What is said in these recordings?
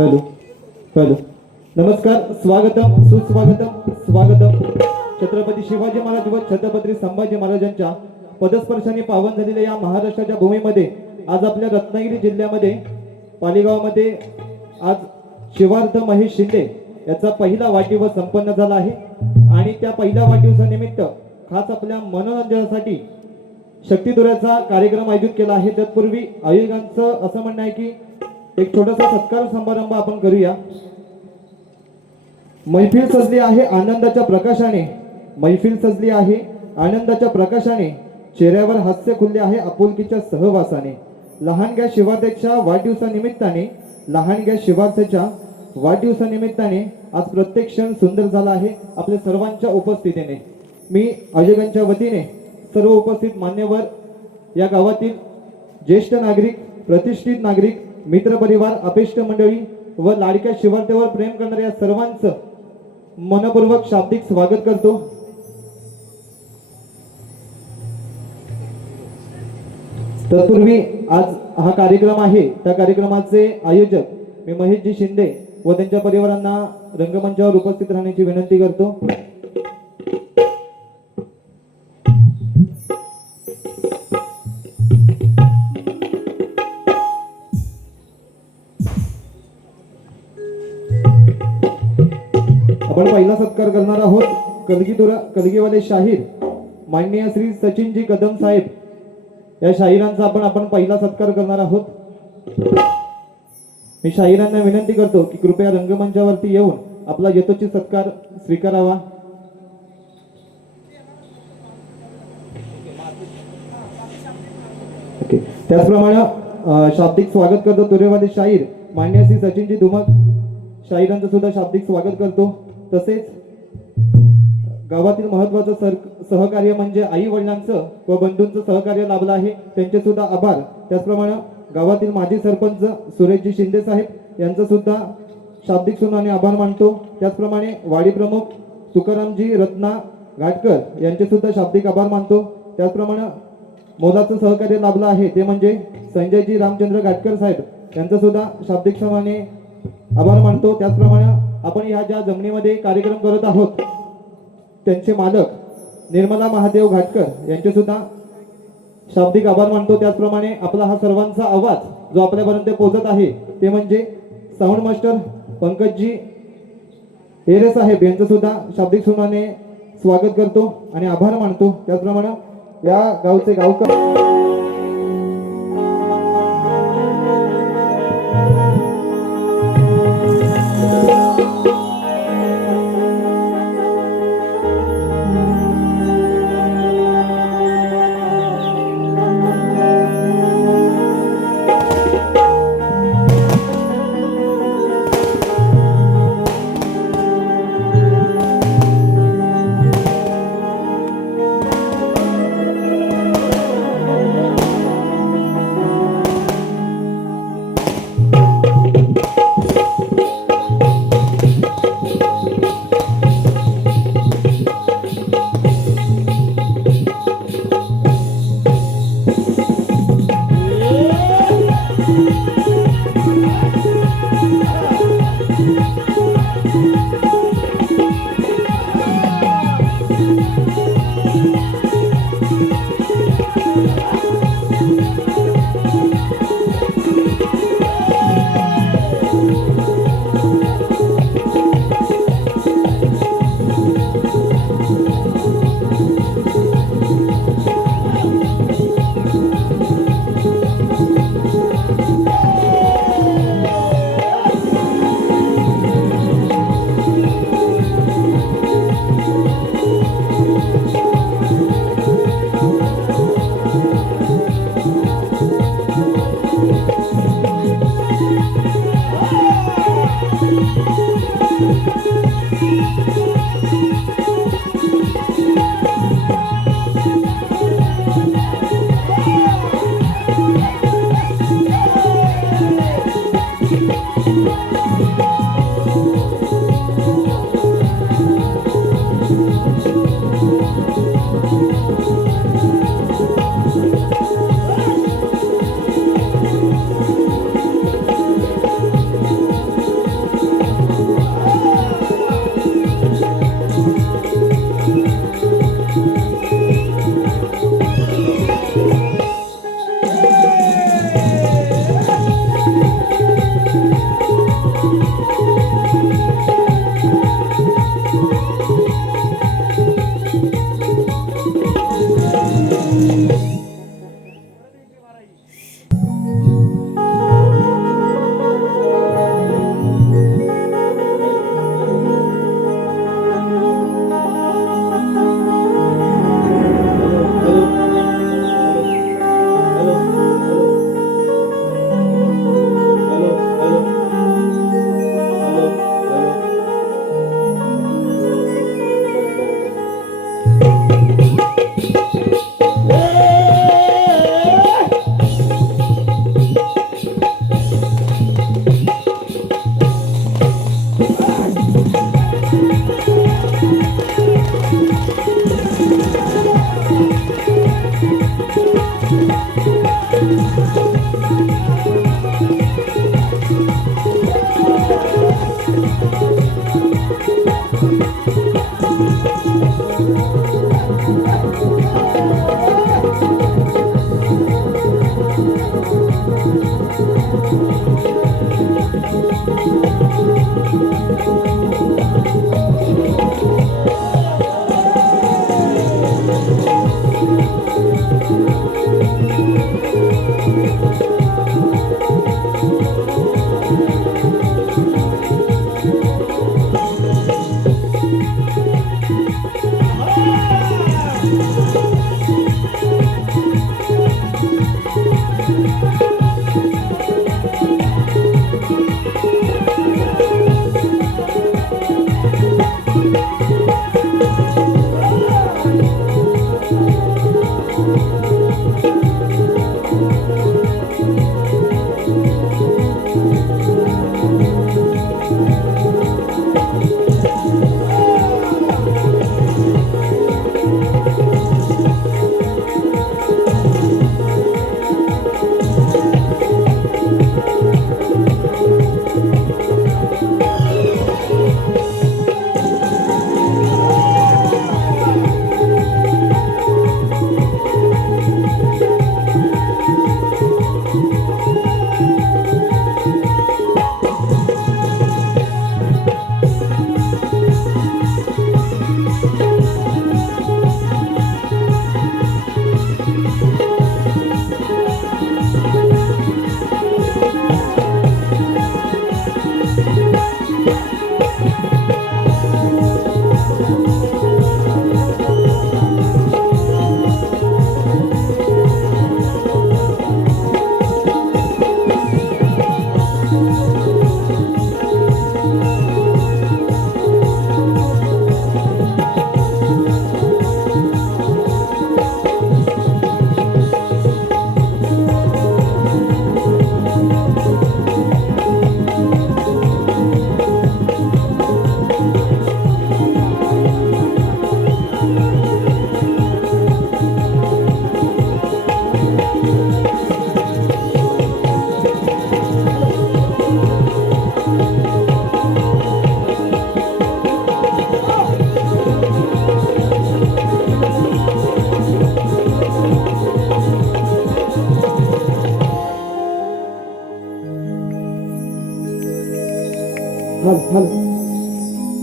Hello hello नमस्कार, स्वागतम सुस्वागतम स्वागतम. छत्रपती शिवाजी महाराज व छत्रपती संभाजी महाराजांच्या पदस्पर्शाने पावन झालेल्या या महाराष्ट्राच्या भूमीमध्ये आज आपल्या रत्नागिरी जिल्ह्यामध्ये पालीगावमध्ये आज शिवार्थ महेश शिंदे याचा पहिला वाढदिवस संपन्न झाला आहे. आणि त्या पहिल्या वाढदिवसानिमित्त खास आपल्या मनोरंजनासाठी शक्तिदुराचा कार्यक्रम आयोजित केला आहे. तत्पूर्वी आयोजकांचं असं म्हणणं आहे की एक छोटासा सत्कार समारंभ आपण करूया. मैफिल सजली आहे आनंदाच्या प्रकाशाने, मैफिल सजली आहे आनंदाच्या प्रकाशाने, चेहऱ्यावर हास्य खुलले आहे आपुलकीच्या सहवासाने. लहानग्या शिवार्थ्याच्या वाढदिवसानिमित्ताने, लहानग्या शिवार्थ्याच्या वाढदिवसानिमित्ताने आज प्रत्येक क्षण सुंदर झाला आहे आपल्या सर्वांच्या उपस्थितीने. मी आयोजकांच्या वतीने सर्व उपस्थित मान्यवर, या गावातील ज्येष्ठ नागरिक, प्रतिष्ठित नागरिक, मित्रपरिवार, अपेष्ट मंडळी व लाडक्या शिवार्थ्यावर प्रेम करणाऱ्या या सर्वांचं मनपूर्वक शाब्दिक स्वागत करतो. तत्पूर्वी आज हा कार्यक्रम आहे, त्या कार्यक्रमाचे आयोजक मी महेशजी शिंदे व त्यांच्या परिवारांना रंगमंचावर उपस्थित राहण्याची विनंती करतो. आपण पहिला सत्कार करणार आहोत कलगीवाले शाहीर माननीय श्री सचिनजी कदम साहेब, या शाहिरांचा आपण पहिला सत्कार करणार आहोत. मी शाहिरांना विनंती करतो की कृपया रंगमंचावरती येऊन आपला यथोचित सत्कार स्वीकारावा. त्याचप्रमाणे शाब्दिक स्वागत करतो तुरेवाले शाहीर मान्य श्री सचिनजी धुमक, शाहिरांचं सुद्धा शाब्दिक स्वागत करतो. तसेच गावातील महत्वाचं सहकार्य म्हणजे आई वडिलांचं व बंधूंचं सहकार्य लाभलं आहे, त्यांचे सुद्धा आभार. त्याचप्रमाणे गावातील माजी सरपंच सुरेशजी शिंदे साहेब यांचं सुद्धा शाब्दिक सुनाने आभार मानतो. त्याचप्रमाणे वाडी प्रमुख तुकारामजी रत्ना घाटकर यांचे सुद्धा शाब्दिक आभार मानतो. त्याचप्रमाणे मोलाचं सहकार्य लाभलं आहे ते म्हणजे संजयजी रामचंद्र घाटकर साहेब यांचं सुद्धा शाब्दिक सुनाने आभार मानतो. त्याचप्रमाणे आपण ह्या ज्या जमिनीमध्ये कार्यक्रम करत आहोत त्यांचे मालक निर्मला महादेव घाटकर यांचे सुद्धा शाब्दिक आभार मानतो. त्याचप्रमाणे आपला हा सर्वांचा आवाज जो आपल्यापर्यंत पोहोचत आहे ते म्हणजे साऊंड मास्टर पंकजजी हेरे साहेब यांचं सुद्धा शाब्दिक सुनाने स्वागत करतो आणि आभार मानतो. त्याचप्रमाणे या गावचे गावकर hello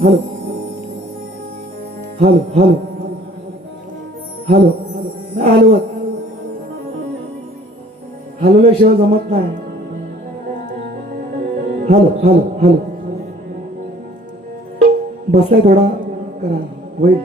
hello hello hello hello hello hello शिवाय जमत नाही. हॅलो हॅलो हॅलो बसलाय थोडा करा होईल.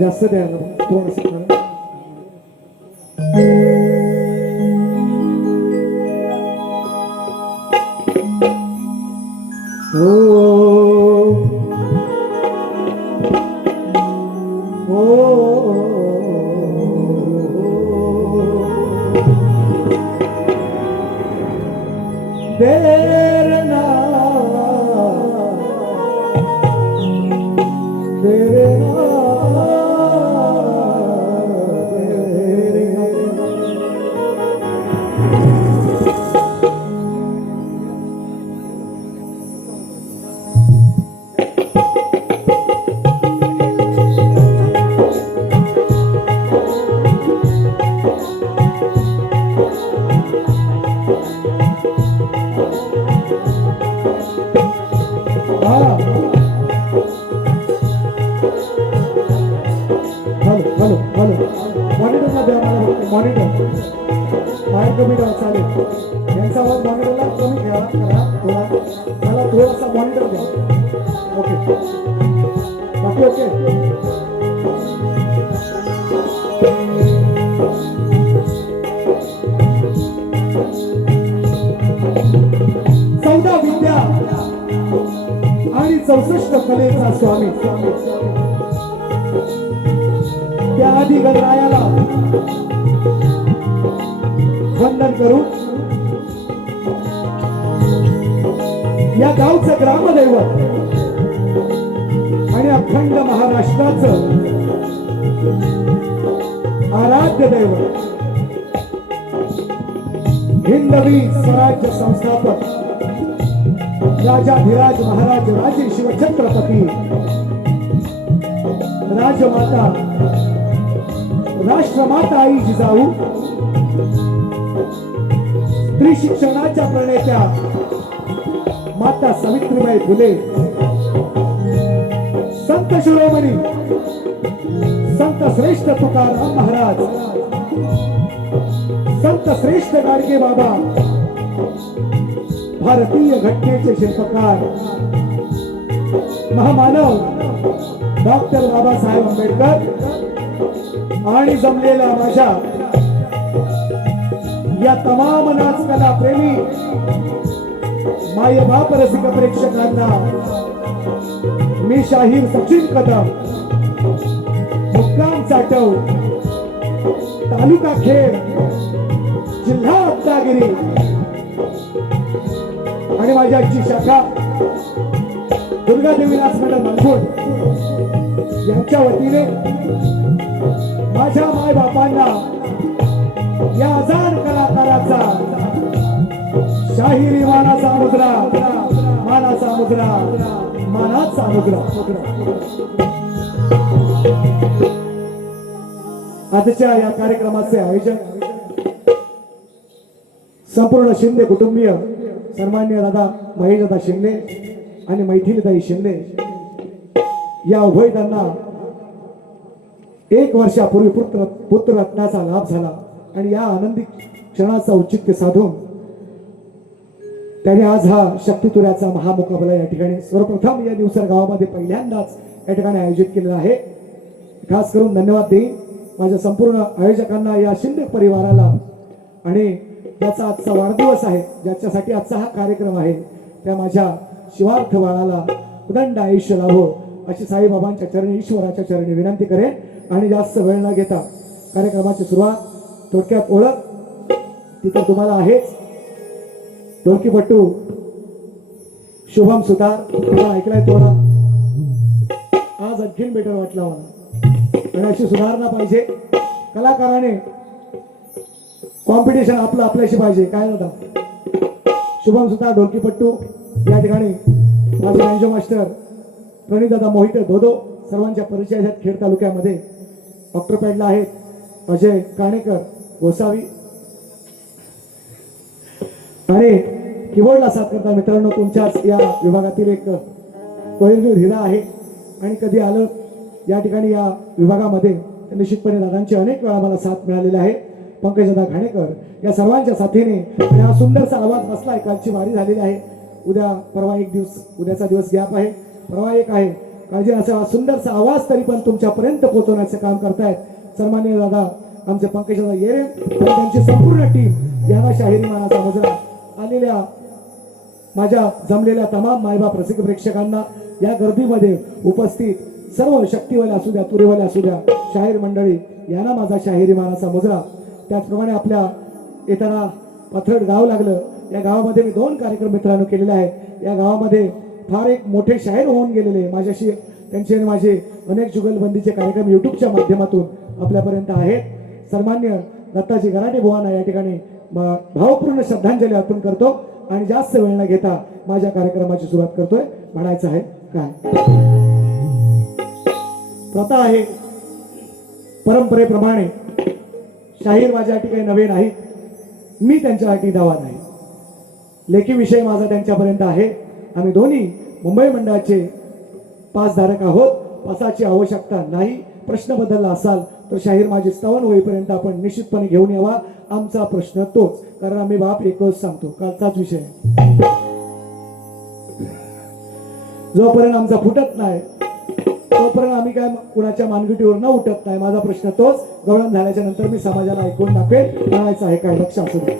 जास्त द्यायला थोडंसं करा. तेरे नाम तेरे नाम तेरे हॅलो हॅलो मॉनिटरला द्या मला फक्त मॉनिटर बाहेर कमी ठेवा चालेल यांचा आवाज मॉनिटरला कमी ठेवा करा थोडा मला थोडासा मॉनिटर द्या ओके बाकी ओके चौदा विद्या आणि 64 कलेचा स्वामी त्या आधी गणरायाला वंदन करू या गावचं ग्रामदैवत आणि अखंड महाराष्ट्राचं आराध्य दैवत हिंदवी स्वराज्य संस्थापक राजाधिराज महाराज राजे शिवछत्रपती राजमाता राष्ट्रमाता आई जिजाऊ स्त्री शिक्षणाच्या प्रणेत्या माता सावित्रीबाई फुले संत शिरोमणी संत श्रेष्ठ तुकाराम महाराज संत श्रेष्ठ गाडगे बाबा भारतीय घटनेचे शिल्पकार महामानव डॉक्टर बाबासाहेब आंबेडकर आणि जमलेल्या माझ्या या तमाम नाचकला प्रेमी माय बाप रसिक प्रेक्षकांना मी शाहीर सचिन कदम मुक्काम चाटव तालुका खेड जिल्हा रत्नागिरी आणि माझ्या आजची शाखा दुर्गादेवी नाच मंडळ मनखुर्द यांच्या वतीने माझ्या माय बापांना या अजान कलाकाराचा शाहिरी मानाचा मुद्रा मानाचा मुद्रा मानाचा मुद्रा आजच्या या कार्यक्रमाचे आयोजन संपूर्ण शिंदे कुटुंबीय सन्मान्य दादा महेशदादा शिंदे आणि मैथिलीताई शिंदे या उभयतांना 1 वर्षापूर्वी पुत्ररत्नाचा लाभ झाला आणि या आनंदी क्षणाचा औचित्य साधून त्याने आज हा शक्तितुऱ्याचा महामुकाबला या ठिकाणी सर्वप्रथम या दिवसर गावामध्ये पहिल्यांदाच या ठिकाणी आयोजित केलेला आहे. खास करून धन्यवाद देईन माझ्या संपूर्ण आयोजकांना, या शिंदे परिवाराला, आणि ज्याचा आजचा वाढदिवस आहे, ज्याच्यासाठी आजचा हा कार्यक्रम आहे, त्या माझ्या शिवार्थ बाळाला उदंड आयुष्य लाभो अशी साईबाबांच्या चरणी, ईश्वराच्या चरणी विनंती करेन. आणि जास्त वेळ न घेता कार्यक्रमाची सुरुवात थोडक्यात ओळख तिथं तुम्हाला आहेच. ढोलकीपट्टू शुभम सुतार, तुम्हाला ऐकलाय थोडा, आज आणखीन बेटर वाटला मला. आणि अशी सुधारणा पाहिजे कलाकाराने, कॉम्पिटिशन आपलं आपल्याशी पाहिजे. काय दादा शुभम सुतार ढोलकीपट्टू, या ठिकाणी माझे बँजो मास्टर प्रणितदादा मोहिते धोदो, सर्वांच्या परिचय आहेत खेड तालुक्यामध्ये. ऑक्टोपॅडला आहेत अजय काणेकर गोसावी, आणि कीबोर्डला साथ करता मित्रांनो तुमच्याच या विभागातील एक कोहिनूर हिरा आहे. आणि कधी आलं या ठिकाणी या विभागामध्ये निश्चितपणे दादांची अनेक वेळा मला साथ मिळालेली आहे. पंकजदादा घाणेकर, या सर्वांच्या साथीने हा सुंदरसा आवाज बसलाय. कालची वारी झालेली आहे, उद्या परवा एक दिवस, उद्याचा दिवस गॅप आहे, परवा एक आहे. काळजी असा सुंदरसा आवाज तरी पण तुमच्यापर्यंत पोहोचवण्याचं काम करतायत सन्माननीय दादा आमचे पंकजदादा येरे आणि त्यांची संपूर्ण टीम. यांना शाहिरी मानाचा मुजरा आलेल्या माझ्या जमलेल्या तमाम मायबाप रसिक प्रेक्षकांना, या गर्दीमध्ये उपस्थित सर्व शक्तीवाले असू द्या, तुरेवाले असू द्या, शाहीर मंडळी, यांना माझा शाहिरी मानाचा मुजरा. त्याचप्रमाणे आपल्या येताना पाथर्ड गाव लागलं या गावामध्ये मी 2 कार्यक्रम मित्रांनो केलेले आहेत. या गावामध्ये फार एक मोठे शाहीर होऊन गेलेले माझ्याशी त्यांचे आणि माझे अनेक जुगलबंदीचे कार्यक्रम युट्यूबच्या माध्यमातून आपल्यापर्यंत आहेत. सन्मान्य दत्ताजी गराटे बुवांना या ठिकाणी भावपूर्ण श्रद्धांजली अर्पण करतो आणि जास्त वेळ न घेता माझ्या कार्यक्रमाची सुरुवात करतोय. म्हणायचं आहे काय प्रथा आहे परंपरेप्रमाणे शाहीर माझ्यासाठी काही नवे नाहीत, मी त्यांच्यासाठी नवा नाही. लेखी विषय माझा त्यांच्यापर्यंत आहे. आम्ही दोन्ही मुंबई मंडळाचे पासधारक आहोत. पासाची आवश्यकता नाही. प्रश्न बदलला असाल तर शाहीर माझे स्तवन होईपर्यंत आपण निश्चितपणे घेऊन यावा. आमचा प्रश्न तोच, कारण आम्ही बाप एकच सांगतो. कालचाच विषय जोपर्यंत आमचा फुटत नाही तोपर्यंत आम्ही काय कुणाच्या मानगुटीवर न उठत नाही. माझा प्रश्न तोच. गवळण झाल्याच्या नंतर मी समाजाला ऐकून दाखवेल. म्हणायचं आहे काय लक्ष असू दे.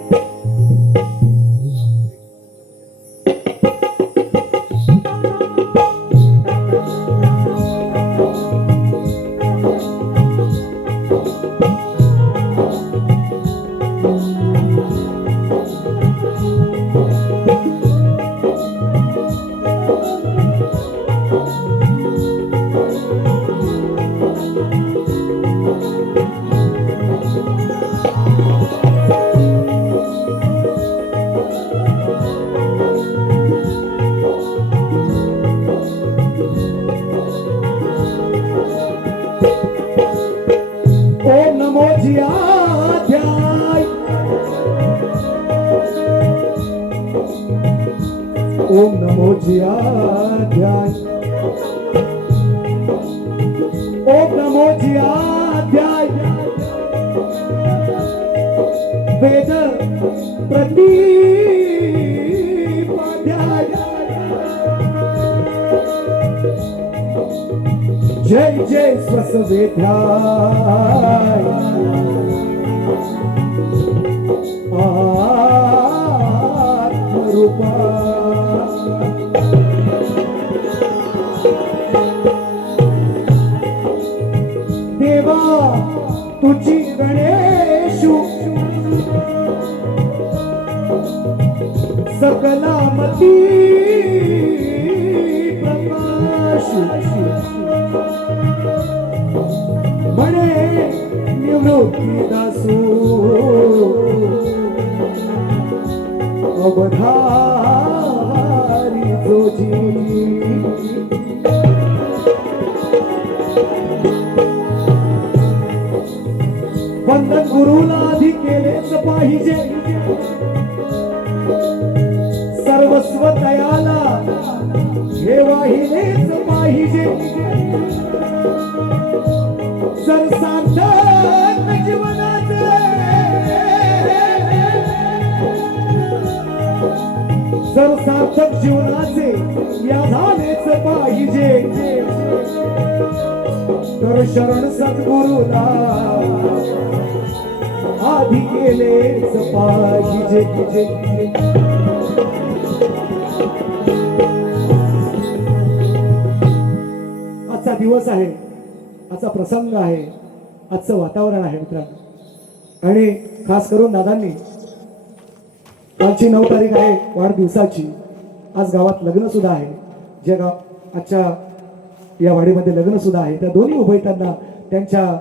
ओम नमो जियाध्याय, ओम नमो जियाध्याय, ओम नमो जियाध्याय. वेद प्रतिपाध्याय. जय जय स्वसवेध्याय. आत्मरूपा देवा तुझी गणेशु सकलामती प्रकाश म्हणे निवृत्ती दासू अवधारी जोजी. वंदन गुरुला आधी केलेच पाहिजे. सर्वस्व तयाला हे वाहिलेच पाहिजे. जर सार्थक जीवनाचे जर सार्थक जीवनाचे या झालेच पाहिजे. तर शरण सद्गुरुला आधी केलेच पाहिजे. आजचा दिवस आहे, आजचा प्रसंग आहे, आजचं वातावरण आहे मित्रांनो. आणि खास करून दादांनी कालची 9 तारीख आहे वाढदिवसाची. आज गावात लग्न सुद्धा आहे. जे गाव आजच्या या वाडीमध्ये लग्न सुद्धा आहे. त्या दोन्ही उभयतांना त्यांच्या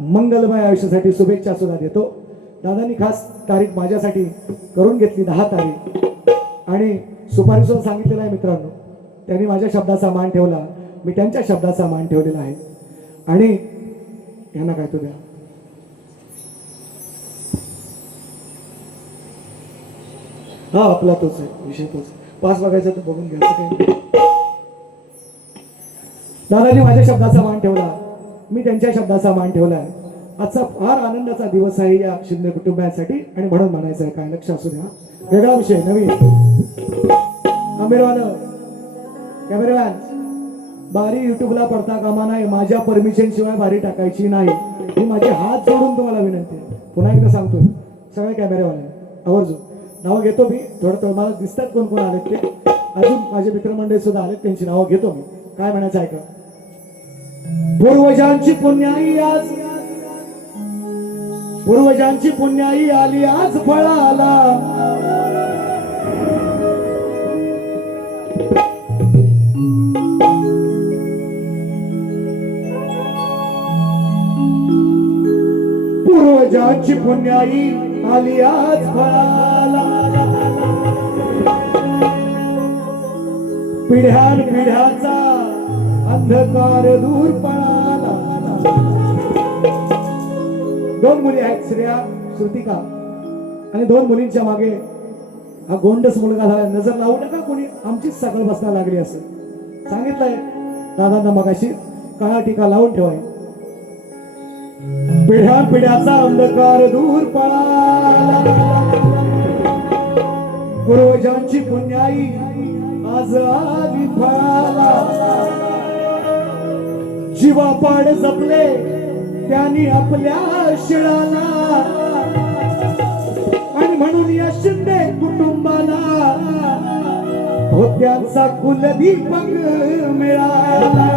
मंगलमय आयुष्यासाठी शुभेच्छा सुद्धा देतो. दादांनी खास तारीख माझ्यासाठी करून घेतली 10 तारीख आणि सुपारीसोबत सांगितलेलं आहे मित्रांनो. त्यांनी माझ्या शब्दाचा मान ठेवला, मी त्यांच्या शब्दाचा मान ठेवलेला आहे. आणि यांना काय तो द्या. हा आपला तोच आहे विषय, तोच. पास बघायचा तर बघून घ्यायचं काही. दादांनी माझ्या शब्दाचा मान ठेवला, मी त्यांच्या शब्दाचा मान ठेवलाय. आजचा फार आनंदाचा दिवस आहे या शिंदे कुटुंबासाठी आणि म्हणून म्हणायचं आहे काय लक्ष असू द्या. वेगळा विषय नवीन. कॅमेरामॅन बारी युट्यूबला पडता कामा नाही. माझ्या परमिशन शिवाय बारी टाकायची नाही ही माझे हात जोडून तुम्हाला विनंती आहे. पुन्हा एकदा सांगतो सगळे कॅमेरेवाले आवर्जून नावं घेतो मी. थोडं मला दिसतात कोण कोण आलेत ते. अजून माझे मित्रमंडळी सुद्धा आलेत, त्यांची नावं घेतो मी. काय म्हणायचं आहे का. पूर्वजांची पुण्याई आज, पूर्वजांची पुण्याई आली आज फळाला. पूर्वजांची पुण्याई आली आज फळाला पिढ्यान पिढ्याचा अंधकार दूर पळाला दोन मुली आहेत श्रेया श्रुतिका आणि दोन मुलींच्या मागे हा गोंडस मुलगा झाला नजर लावू नका कोणी आमचीच सकल बसना लागली असं सांगितलंय दादांना मगाशी काळा टीका लावून ठेवाय पिढ्या पिढ्याचा अंधकार दूर पळाला पूर्वजांची पुण्याई आज आली फळाला जीवापाड जपले त्यांनी आपल्या शिळाला आणि म्हणून या शिंदे कुटुंबाला होत्यांचा कुलदीपक मिळाला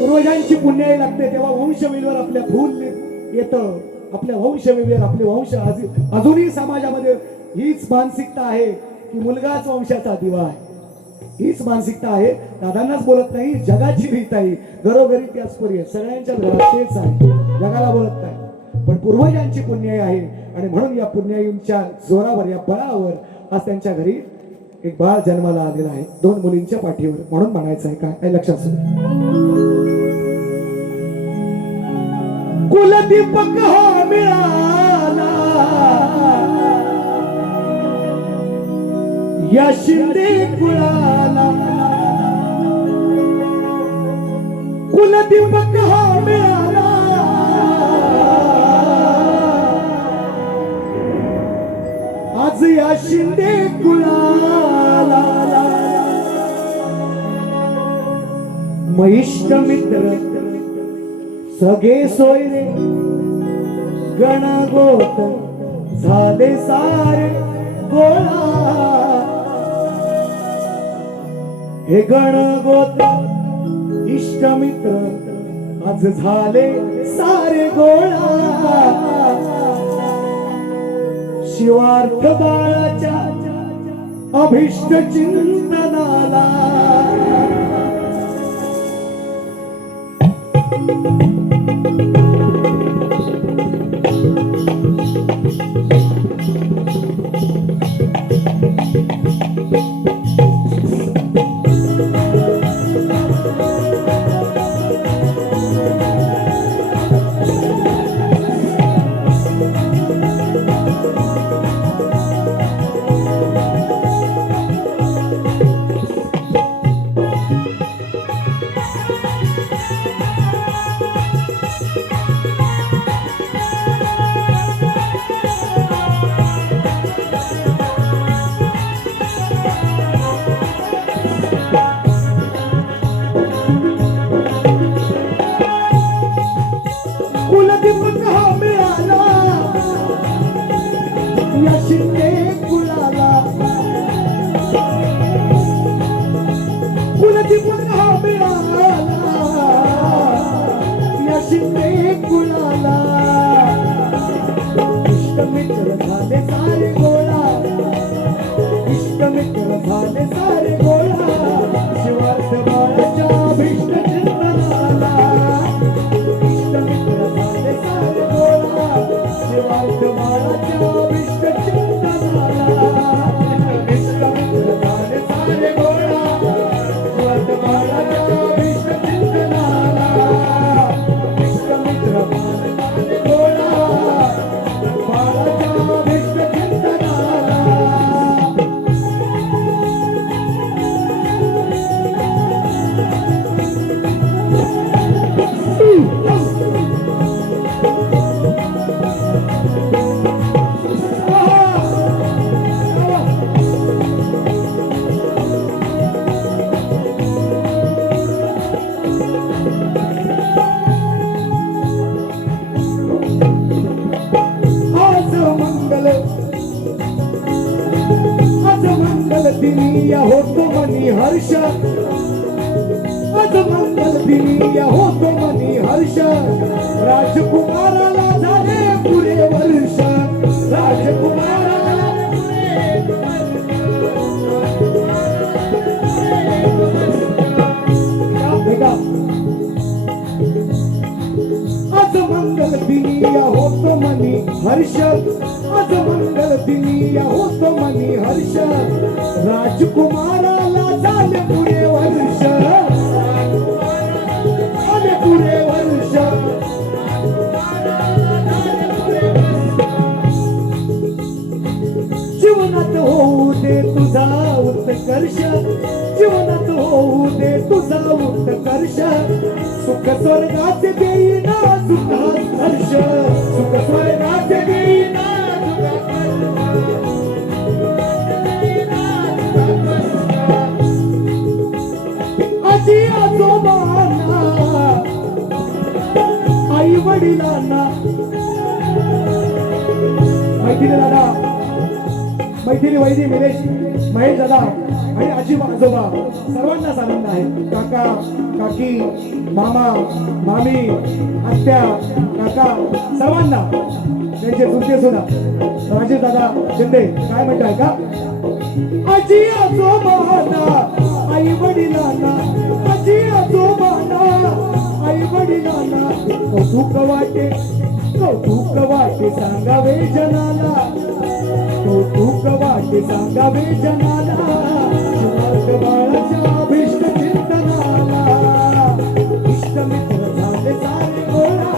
पूर्वजांची पुण्याई लागते तेव्हा वंशवेलीवर आपल्या फूल येतं आपल्या वंशवेलीवर आपले वंश अजूनही समाजामध्ये हीच मानसिकता आहे की मुलगाच वंशाचा दिवा आहे हीच मानसिकता आहे दादांनाच बोलत नाही जगाची रीत आहे घरोघरी त्याच परी आहे सगळ्यांच्या घरात तेच आहे जगाला बोलत नाही पण पूर्वजांची पुण्याई आहे आणि म्हणून या पुण्याईंच्या जोरावर या बळावर आज त्यांच्या घरी एक बाळ जन्माला आलेला आहे दोन मुलींच्या पाठीवर म्हणून म्हणायचं आहे काय लक्षात असू कुलदीपक हा मिळाला या शिंदे कुळाला कुलदीपक हा मिळाला आज या शिंदे कुळाला महिष्ठ मित्र सगळे सोयरे गणगोत झाले सारे गोळा हे गणगोत इष्टमित्र आज झाले सारे गोळा शिवार्थ बाळाच्या अभिष्ट चिंतनाला इष्टमित्र झाले सारे गोळा इष्टमित्र झाले सारे गोळा शिवार्थ बाळाच्या अभिष्ट चिंतनाला इष्टमित्र झाले सारे गोळा शिवार्थ बाळाच्या अभिष्ट चिंतनाला इष्टमित्र झाले सारे गोळा शिवार्थ बाळाच्या अभिष्ट चिंतनाला इष्टमित्र झाले सारे गोळा दिनी या होतो मनी हर्ष आज मंगल दिनी या होतो मनी हर्ष राजकुमाराला झाले पुरे वर्ष राजकुमाराला दिनी या होतो मनी हर्ष, आज मंगल दिनी या होतो मनी हर्ष, राजकुमाराला झाले पुढे वर्ष, झाले पुढे वर्ष. जीवनात होऊ दे तुझा उत्कर्ष, जीवनात होऊ दे तुझा उत्कर्ष, सुख स्वर्गाचे देईना सुख हर्ष, सुख स्वर्गाचे देईना आजी आजोबांना आई वडिलांना मैथिली दादा, मैथिली वैदी मिलेश महेश दादा आणि आजी आजोबा सर्वांनाच आनंद आहे. काका काकी मामा मामी आत्या काका सर्वांना त्यांचे तुमचे सुद्धा राजेश दादा शिंदे काय म्हणताय का आजी आजोबांना आई वडिलांना, आजी आजोबांना आई वडिलांना कौतुक वाटे सांगावे जनाला, कौतुक वाटे सांगावे जनाला, शिवार्थ बाळाच्या अभिष्ट चिंतनाला, इष्ट मित्र झाले सारे गोळा,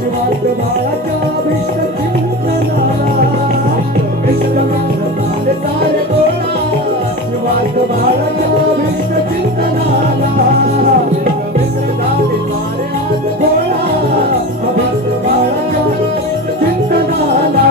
शिवार्थ बाळाच्या अभिष्ट चिंतनाला, इष्ट मित्र झाले सारे गोळा, शिवार्थ बाळाच्या अभिष्ट चिंतनाला, मित्र झाले सारे आज गोळा, अभिष्ट बाळाच्या चिंतनाला.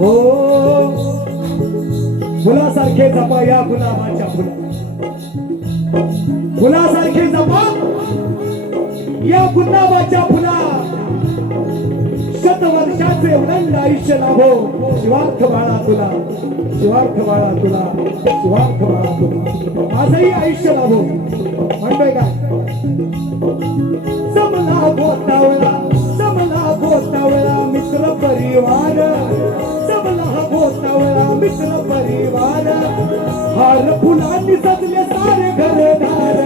हो फुलासारखे जपा या गुलाबाच्या फुला, फुलासारखे जपा या गुलाबाच्या फुला, शतवर्षाचे उदंड आयुष्य लाभो, शिवार्थ बाळा तुला, शिवार्थ बाळा तुला, शिवार्थ बाळा तुला, माझंही आयुष्य लाभो. म्हणतोय काय समला गोतावळा, समला गोतावळा मित्र परिवार, समला गोतावळा मित्र परिवार, हार फुलांनी सजले सारे घरदार,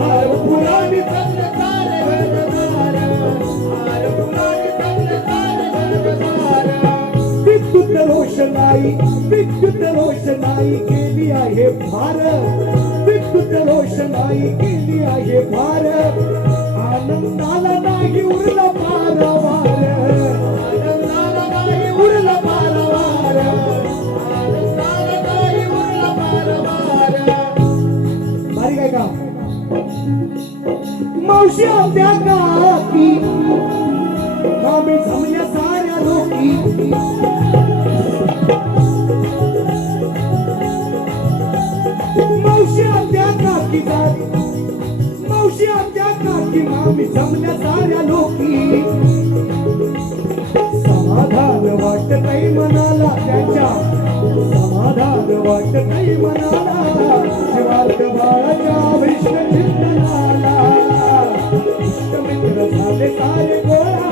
हार फुलांनी सजले सारे घरदार, हार फुलांनी सजले सारे घरदार. विद्युत रोषणाई, विद्युत रोषणाई केली आहे फार, विद्युत रोषणाई केली आहे फार, आनंदाला नाही उरला पारवार, आनंदाला नाही उरला पारवार, आनंदाला नाही उरला पारवार. बारीक आहे का मावशी आमच्या काकी, मामी जमल्या साऱ्या लोकी, मावशी आमच्या काकी जाती, मावशी आमच्या काकी मामी जमल्या साऱ्या लोकी, समाधान वाटत नाही मनाला त्यांच्या, समाधान वाटत नाही मनाला, शिवार्थ बाळाच्या विष्ण चिंतनाला, इष्ट मित्र झाले सारे गोळा,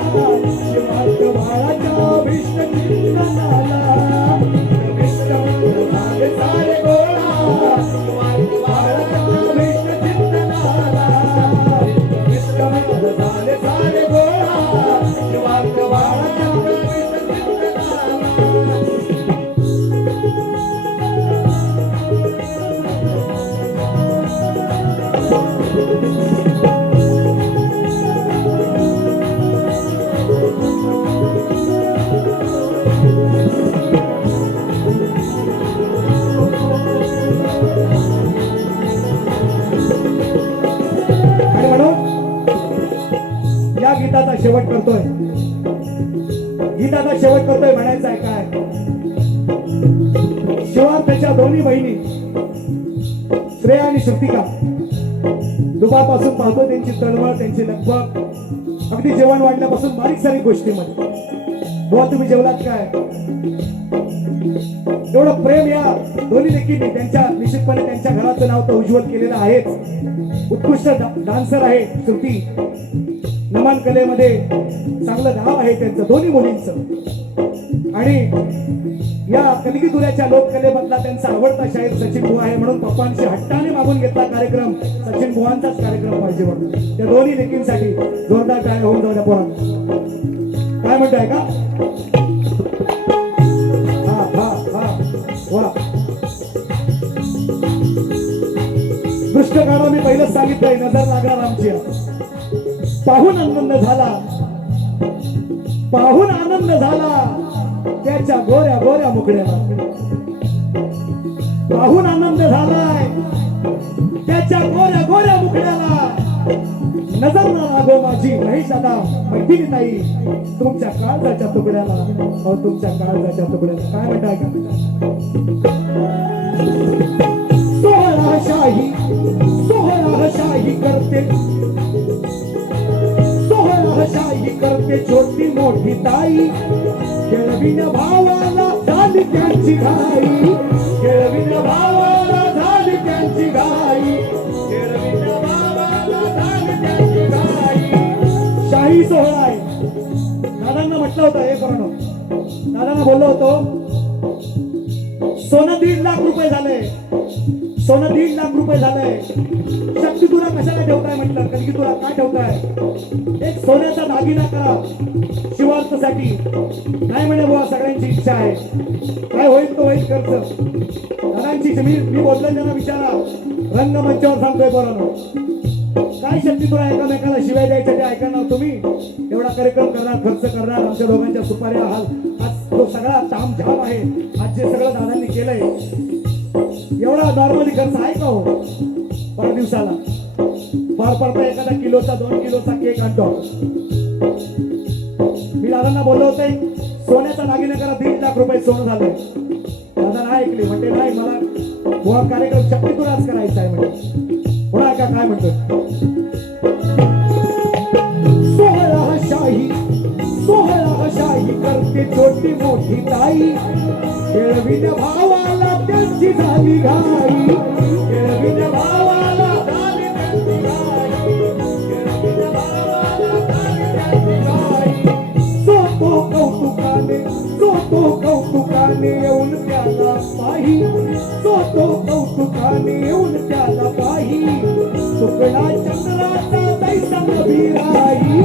शिवार्थ बाळाच्या विष्ण चिंतनाला, इष्ट मित्र झाले सारे गोळा, शिवार्थ बाळाच्या विष्ण चिंतनाला, इष्ट मित्र झाले सारे गोळा, शिवार्थ बाळाच्या विष्ण चिंतनाला. आणि म्हणून या गीताचा शेवट करतोय, गीताचा शेवट करतोय म्हणायचं आहे काय, शिवार्थच्या दोन्ही बहिणी श्रेया आणि श्रुतिका दुपापासून पाहतो त्यांची तळमळ, त्यांची लगबग, अगदी जेवण वाढल्यापासून बारीक सारीक गोष्टीमध्ये बुवा तुम्ही जेवलात काय? एवढं प्रेम या दोन्ही लेकींनी त्यांच्या निश्चितपणे त्यांच्या घराचं नाव तर उज्ज्वल केलेलं आहेच. उत्कृष्ट डान्सर आहे श्रुती, नमन कलेमध्ये चांगलं नाव आहे त्यांचं दोन्ही मुलींचं. आणि या कलगी दुऱ्याच्या लोककलेमधला त्यांचा आवडता शाहीर सचिन बुवा आहे, म्हणून पप्पांशी हट्टाने मागून घेतला कार्यक्रम सचिन बुवांचाच कार्यक्रम पाहिजे म्हणून. त्या दोन्ही लेकींसाठी जोरदार टाळ्या होऊन जाऊ द्या पोरांनो. काय म्हणताय का? हा हा हा वा. दृष्ट काढा, मी पहिलंच सांगितलंय, नजर लागणार आमची. पाहून आनंद झाला, पाहून आनंद झाला त्याच्या गोऱ्या गोऱ्या मुकड्याला. पाहून आनंद झालाय त्याच्या गोऱ्या गोऱ्या मुकड्याला. नजर ना लागो माझी महेश दादा मैथिली ताई तुमच्या काळजाच्या तुकड्याला. अहो तुमच्या काळजाच्या तुकड्याला. काय म्हणताय का? सोहळा शाही, सोहळा शाही करते, सोहळा शाही करते छोटी मोठी ताई. खेळविण्या भावाला झाली त्यांची घाई, खेळविण्या भावाला झाली त्यांची घाई, खेळविण्या भावाला झाली त्यांची घाई. शाही सोहळा आहे. दादांना म्हटलं होतं हे करणं, दादांना बोललो होतो सोनं 1.5 लाख रुपये झाले, सोनं 1.5 लाख रुपये झालंय. शक्ती तुला कशाला ठेवताय म्हटलं, कलगी तुला काय ठेवताय? एक सोन्याचा दागिना करा शिवार्थसाठी. नाही म्हणे बुवा सगळ्यांची इच्छा आहे, काय होईल तो होईल खर्च. दादांची मी बोललो त्यांना विचारा, रंगमंचावर सांगतोय पोरांनो. काय शक्ती तुला एकामेकाला शिवाय द्यायच्या ते ऐकणार तुम्ही? एवढा कार्यक्रम करणार, खर्च करणार, आमच्या दोघांच्या सुपाऱ्या हाल, आज तो सगळा तामझाम आहे. आज जे सगळं दादांनी केलंय एवढा नॉर्मली खर्च आहे का हो पर दिवसाला? फार पडता एखादा किलोचा 2 किलोचा केक आणतो. मी दादांना बोललो होते सोन्याचा दागिना करा, 1.5 लाख रुपये सोनं झालंय. दादा नाही ऐकले, म्हणते नाही मला बुवा कार्यक्रम शक्ती तुलाच करायचा आहे म्हणजे. पुन्हा का काय म्हणतो? सोहळा शाही, सोहळा शाही करते छोटी मोठी ताई. खेळविण्या भावाला त्यांची झाली घाई, खेळविण्या भावाला झाली त्यांची घाई, खेळविण्या भावाला झाली त्यांची घाई. सोतो कौतुकाने, सोतो कौतुकाने येऊन त्याला पाही, सोतो कौतुकाने येऊन त्याला पाही. तुकडा चंद्राचा दैसा नभिराई,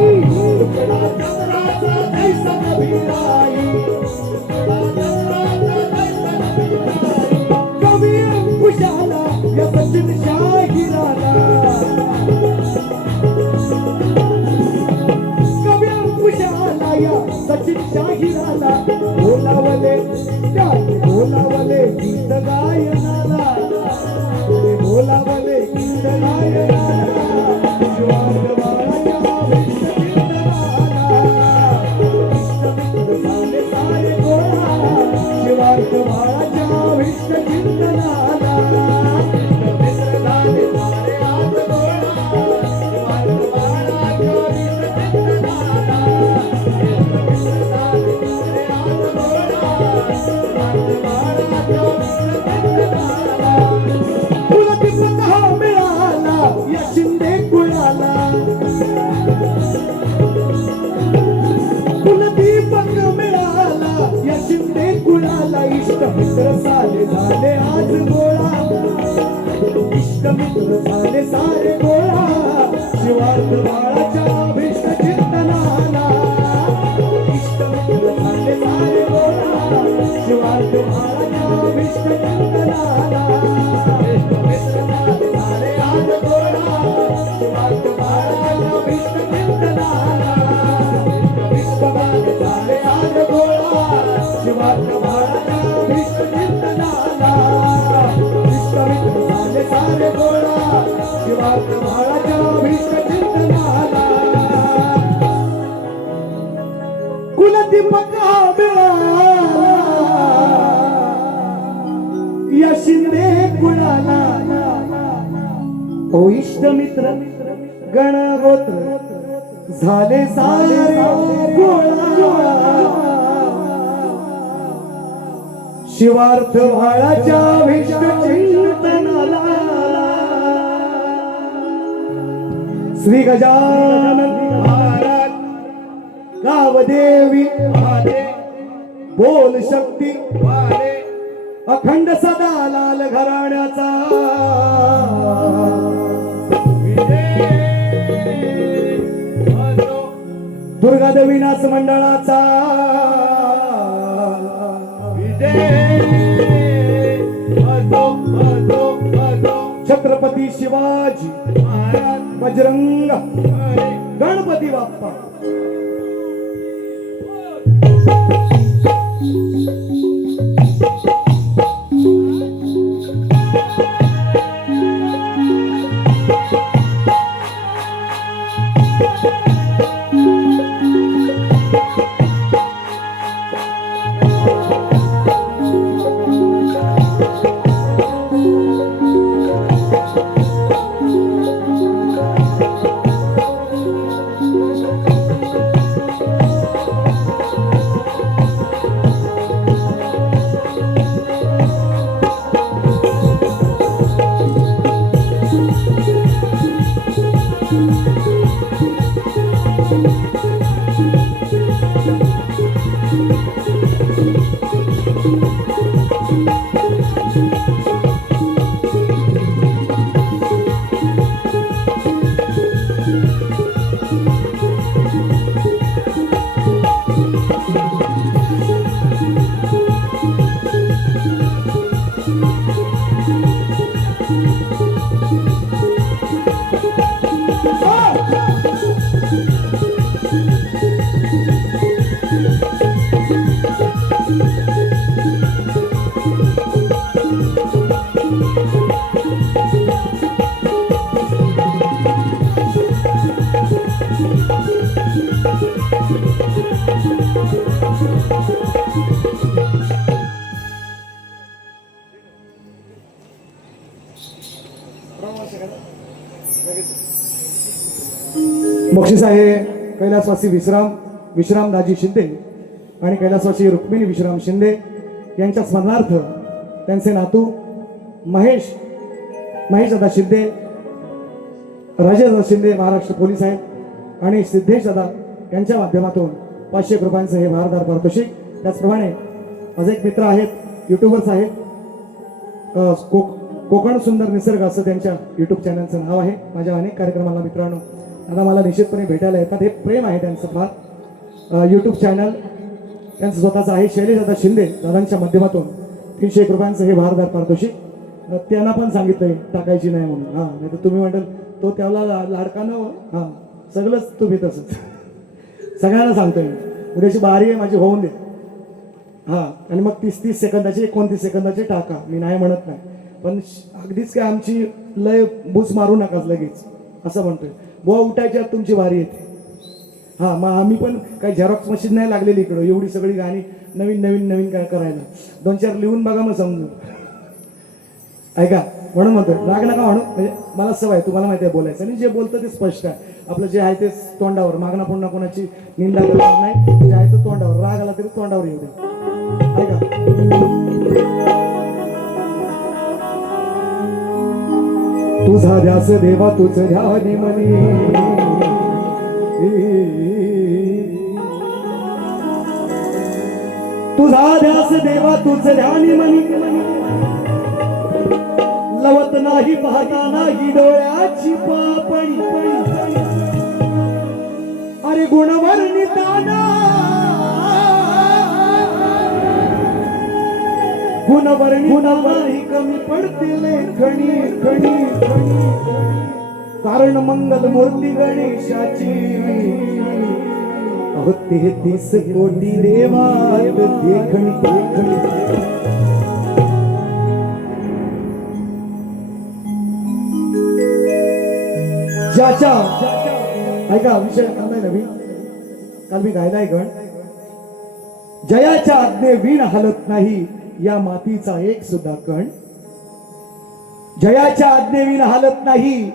तुकडा चंद्राचा दैसा नभिराई, तुकडा चंद्राचा दैसा नभिराई. कवी अंकुशाला या सचिन शाहिराला, कवी अंकुशाला या सचिन शाहिराला. बोलावले त्याने बोलावले गीत गायनाला, बोलावले गीत गायनाला. शिवार्थ बाळाच्या विष्ट चिंतनाला, इष्टमित्र झाले सारे गोळा. शिवार्थ बाळाच्या विष्ट चिंतनाला, इष्टमित्र झाले सारे आज गोळा. शिवार्थ बाळाच्या विष्ट चिंतनाला, इष्टमित्र झाले सारे आज गोळा. शिवार्थ बाळाच्या विष्ट चिंतनाला. कुलदीपक हा मिळाला या शिंदे कुळाला, कुलदीपक मिळाला या शिंदे कुळाला. इष्टमित्र सारे झाले आज गोळा, इष्टमित्र झाले सारे गोळा. शिवार्थ बाळाच्या भीष्ट चिंतनाला, इष्टमित्र झाले सारे गोळा. शिवार्थ बाळाच्या भीष्ट चिंतनाला. शिवार्थ बाळाच्या भीष्ट चिंतनाला, इष्टमित्र झाले सारे गोळा. शिवार्थ बाळाच्या भीष्ट चिंतनाला. कुलदीपक हा मिळाला या शिंदे कुळाला. ओ इष्टमित्र गणगोत्र झाले सारे गोळा. शिवार्थ व्हाळाच्या भीष्ट चिंतनाला श्री गजानन महाराज गावदेवी बोल शक्ती अखंड सदा लाल घराण्याचा दुर्गादेवी नाच मंडळाचा छत्रपती शिवाजी बजरंग गणपती बाप्पा. बक्षीस आहे कैलासवासी विश्रामदाजी शिंदे आणि कैलासवासी रुक्मिणी विश्राम शिंदे यांच्या स्मरणार्थ त्यांचे नातू महेश दादा शिंदे, राजेश दादा शिंदे महाराष्ट्र पोलीस आहेत आणि सिद्धेश दादा यांच्या माध्यमातून 500 रुपयांचं हे भारदार पारितोषिक. त्याचप्रमाणे माझे एक मित्र आहेत, युट्यूबर्स आहेत, कोकण सुंदर निसर्ग असं त्यांच्या युट्यूब चॅनलचं नाव आहे. माझ्या अनेक कार्यक्रमाला मित्रांनो आता मला निश्चितपणे भेटायला येतात. हे प्रेम आहे त्यांचं फार. यूट्यूब चॅनल त्यांचं स्वतःचं आहे. शैलेश दादा शिंदे दादांच्या माध्यमातून 301 रुपयांचं हे भारदार पारितोषिक. त्यांना पण सांगितलंय टाकायची नाही म्हणून. हां, नाही तर तुम्ही म्हणाल तो त्याला लाडकानं. हां, सगळंच तुम्ही तसंच सगळ्यांना सांगतोय. उद्याची बारी आहे माझी, होऊन दे. हां, आणि मग 30 सेकंदाचे 29 सेकंदाचे टाका. मी नाही म्हणत नाही, पण अगदीच काय आमची लय बूस मारू नकाच लगेच असं म्हणतोय. बुवा उठायच्या तुमची वारी येते. हां, मग आम्ही पण काही झेरॉक्स मशीन नाही लागलेली इकडं एवढी सगळी गाणी नवीन काय करायला. 2-4 लिहून बघा मग समजून. ऐका, म्हणून म्हणतोय राग नका म्हणू. म्हणजे मला सवय आहे, तुम्हाला माहिती आहे बोलायचं, आणि जे बोलतं ते स्पष्ट आहे. आपलं जे आहे ते तोंडावर, मागणं पुन्हा कोणाची निंदा करणार नाही. जे आहे ते तोंडावर, राग आला तरी तोंडावर येऊ दे. ऐका, तुझा ध्यास देवा तुझ ध्यानी मनी, तुझा ध्यास देवा तुझ ध्यानी मनी, लवत नाही पाहता नाही डोळ्याची पापणी. अरे गुणवर्णिताना गुणवर्णितानाही कमी पडते लेखणी खणी. कारण मंगल मूर्ती गणेशाची 33 कोटी देवात देखणी. ज्याच्या ऐका विषय आलाय ना, मी काल मी गायलाय गण. जयाच्या आज्ञे वीण हलत नाही या मातीचा एक सुद्धा कण. जयाच्या आज्ञे वीण हलत नाही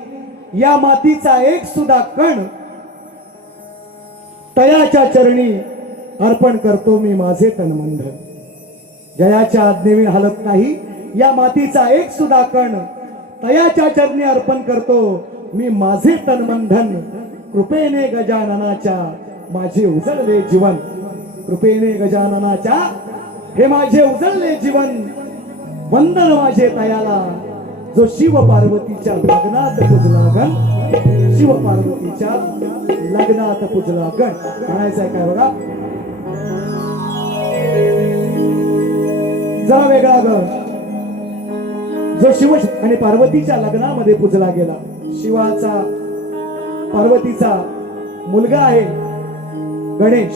या मातीचा एक सुद्धा कण. तयाच्या चरणी अर्पण करतो मी माझे तनमंध. जयाच्या आज्ञेविण हलत नाही या मातीचा एक सुद्धा कण, तयाच्या चरणी अर्पण करतो मी माझे तन मन धन, कृपेने गजाननाच्या माझे उजळले जीवन, कृपेने गजाननाच्या हे माझे उजळले जीवन, वंदन माझे तयाला जो शिव पार्वतीच्या लग्नात पुजला गण, शिव पार्वतीच्या लग्नात पुजला गण. म्हणायचं आहे काय बघा, जरा वेगळा गण, जो शिव आणि पार्वतीच्या लग्नामध्ये पुजला गेला. शिवाचा पार्वतीचा मुलगा आहे गणेश,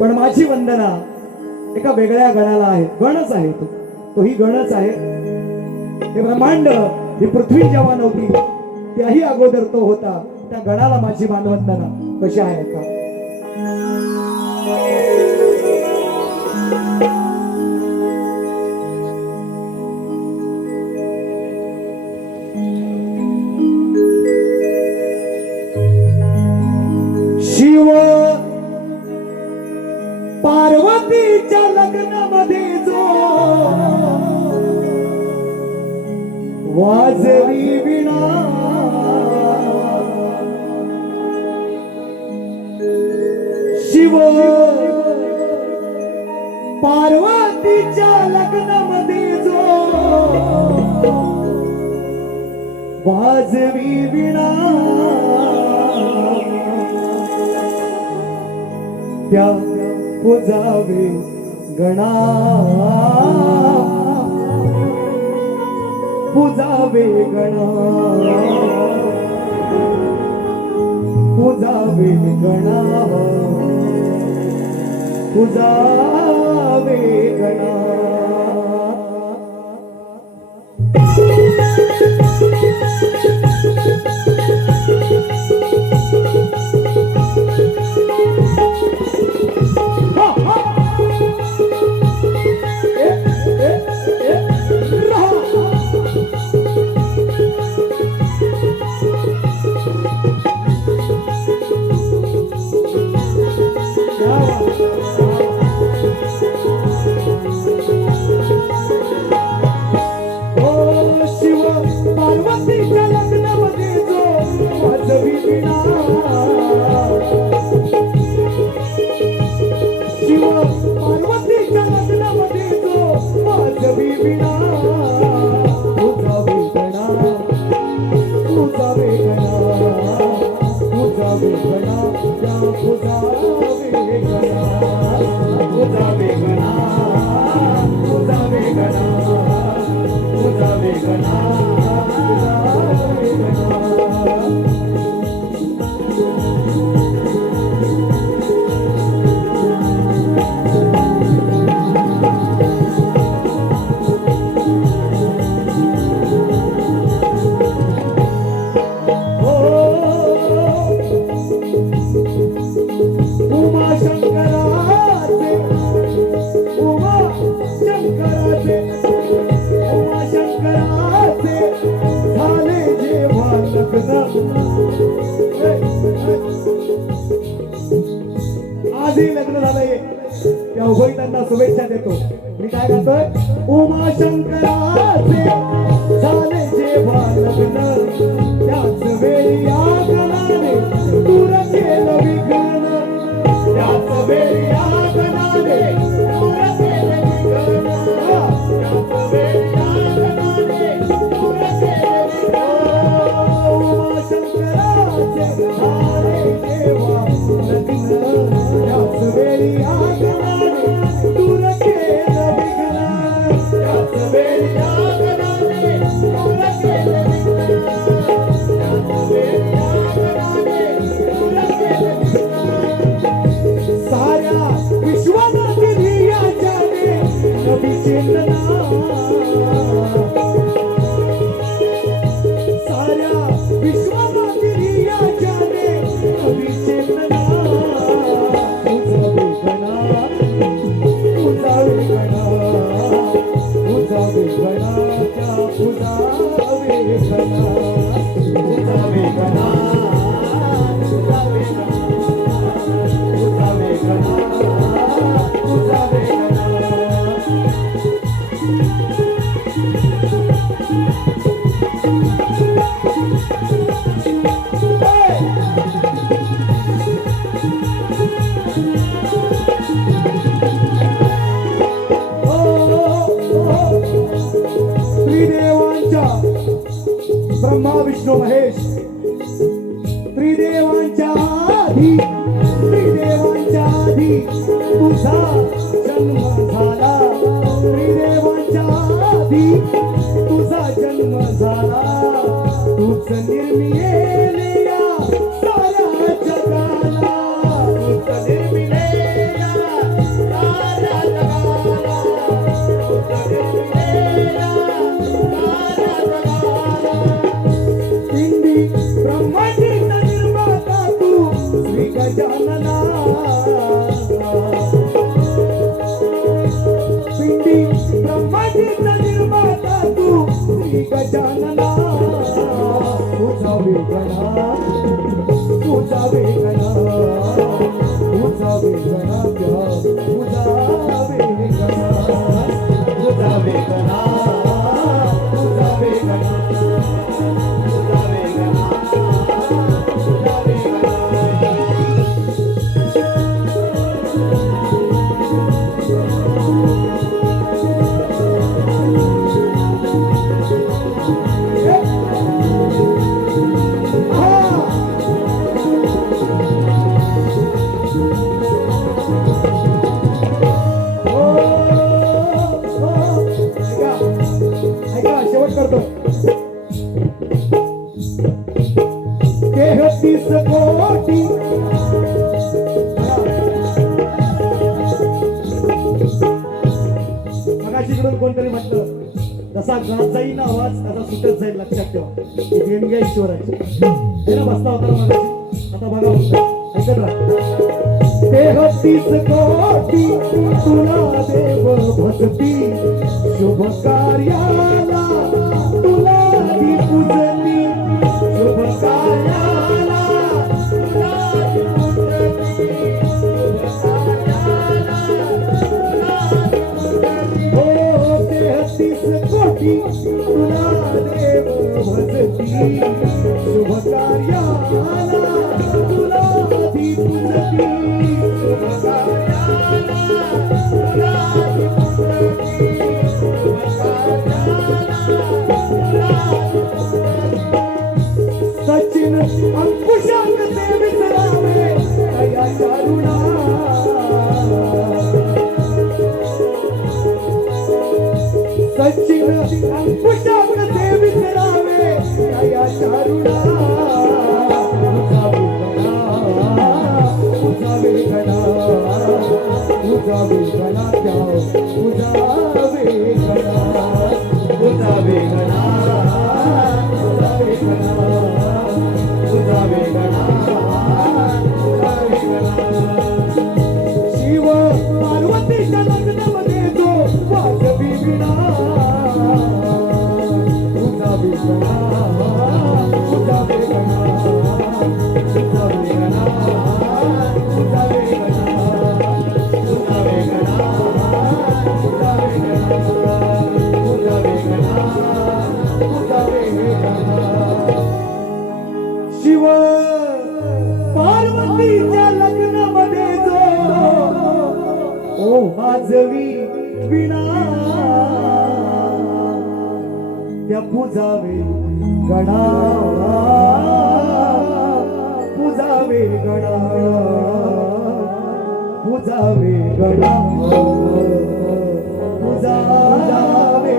पण माझी वंदना एका वेगळ्या गणाला आहे. गणच आहे तो ही गणच आहे. हे ब्रह्मांड ही पृथ्वी जेव्हा नव्हती त्याही अगोदर तो होता. त्या गणाला माझी मानवंदना कशी आहे का. शिव पार्वतीच्या लग्नामध्ये जो वाजवी विणा, शिव पार्वतीच्या लग्नामध्ये जो वाजवी विणा, त्या पुजावे गणा, पुजावे गणा, पुजावे गणा, पुजावे गणा. पार्वतीच्या लग्नामध्ये जो वाजवी विणा, शिव पार्वतीच्या लग्नामध्ये जो वाजवी विणा, पुजावे गणा, पुजावे गणा, पुजावे गणा, त्या पुजावे गणा, पुजावे गणा, पुजावे गणा, पुजावे गणा. आजही लग्न झालंय त्या उभयतांना शुभेच्छा देतो. मी काय गातोय, उमा शंकराचे झाले जेव्हा लग्न, त्याच वेळी या गणाने दूर केलं विघ्न, त्याच वेळी या गणाने दूर केलं विघ्न, त्याच वेळी या गणाने दूर केलं विघ्न. उमा शंकराचे झाले जेव्हा लग्न, त्याच वेळी या गणाने दूर केलं विघ्न, त्याच वेळी या गणाने दूर केलं विघ्न, त्याच वेळी या गणाने दूर केलं विघ्न. साऱ्या विश्वातील याच्याने नवी चेतना, साऱ्या विश्वातील याच्याने नवी चेतना, पुजावे गणा, पुजावे गणा, पुजावे गणा, त्या पुजावे गणा, पुजावे गणा, पुजावे गणा, पुजावे गणा, पुजावे गणा. निर्मिलेले या साऱ्या जगाला तूच निर्मिलेले या साऱ्या जगाला तूच निर्मिलेले या साऱ्या जगाला पिंडी ब्रह्मांडीचा निर्माता तू श्री गजानना पिंडी ब्रह्मांडीचा निर्माता तू श्री गजानना तुझा वेगळा तुझा वेगळा तुझा वेगळा तुझा वेगळा तुझा वेगळा तुझा वेगळा तुझा वेगळा तुझा शेवट करतो 33 कोटी मगाशीकडून कोणतरी म्हटलं जसा गात जाईल ना आवाज तसा सुटत जाईल लक्षात ठेवा देणगी आहे ईश्वराची हे ना बसला होता ना मगाशी आता बघा फक्त ऐकत राहा 33 कोटी तुला देव भक्ती शुभ कार्याला तुला ती पूजली शुभ कार्याला तुला ती पूजली शुभ कार्याला हो 33 कोटी तुला देव भक्ती शुभ कार्याला तुला ती पूजली शुभ कार्याला तुला ती पूजली सचिन अंकुशांक ते विसरावे दया करुणा सचिन अंकुशांक ते विसरावे दया करुणा तुझा वेगळा तुझा वेगळा तुझा वेगळा तुझा वेगळा तुझा वेगळा तुझा वेगळा तुझा वेगळा शिव पार्वतीच्या लग्नामध्ये तो वाजवी विणा तुझा वेगळा तुझा वेगळा तुझा वेगळा तुझा वेगळा तुझा वेगळा तुझा वेगळा शिव पार्वतीच्या लग्नामध्ये जो ओ वाजवी विणा त्या पूजावे गणा पूजावे गणा पूजावे गणा पूजावे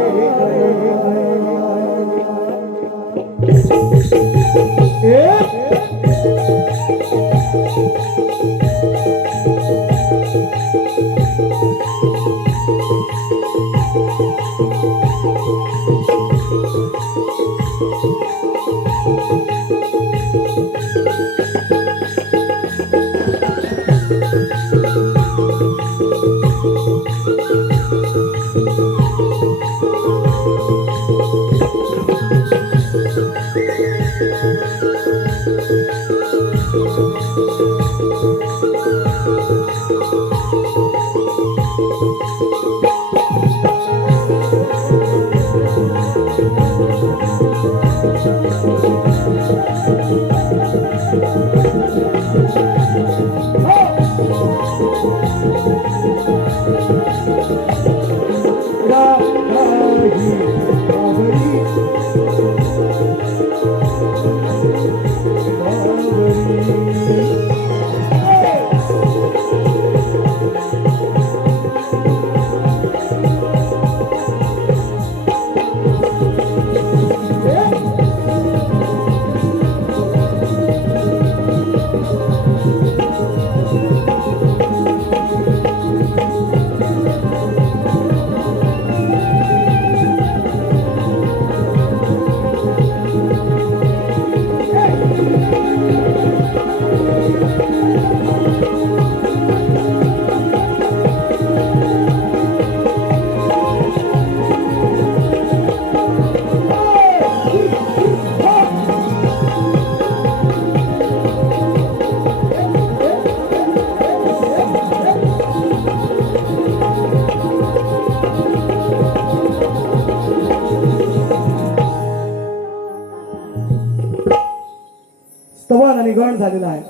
गण झालेला आहे.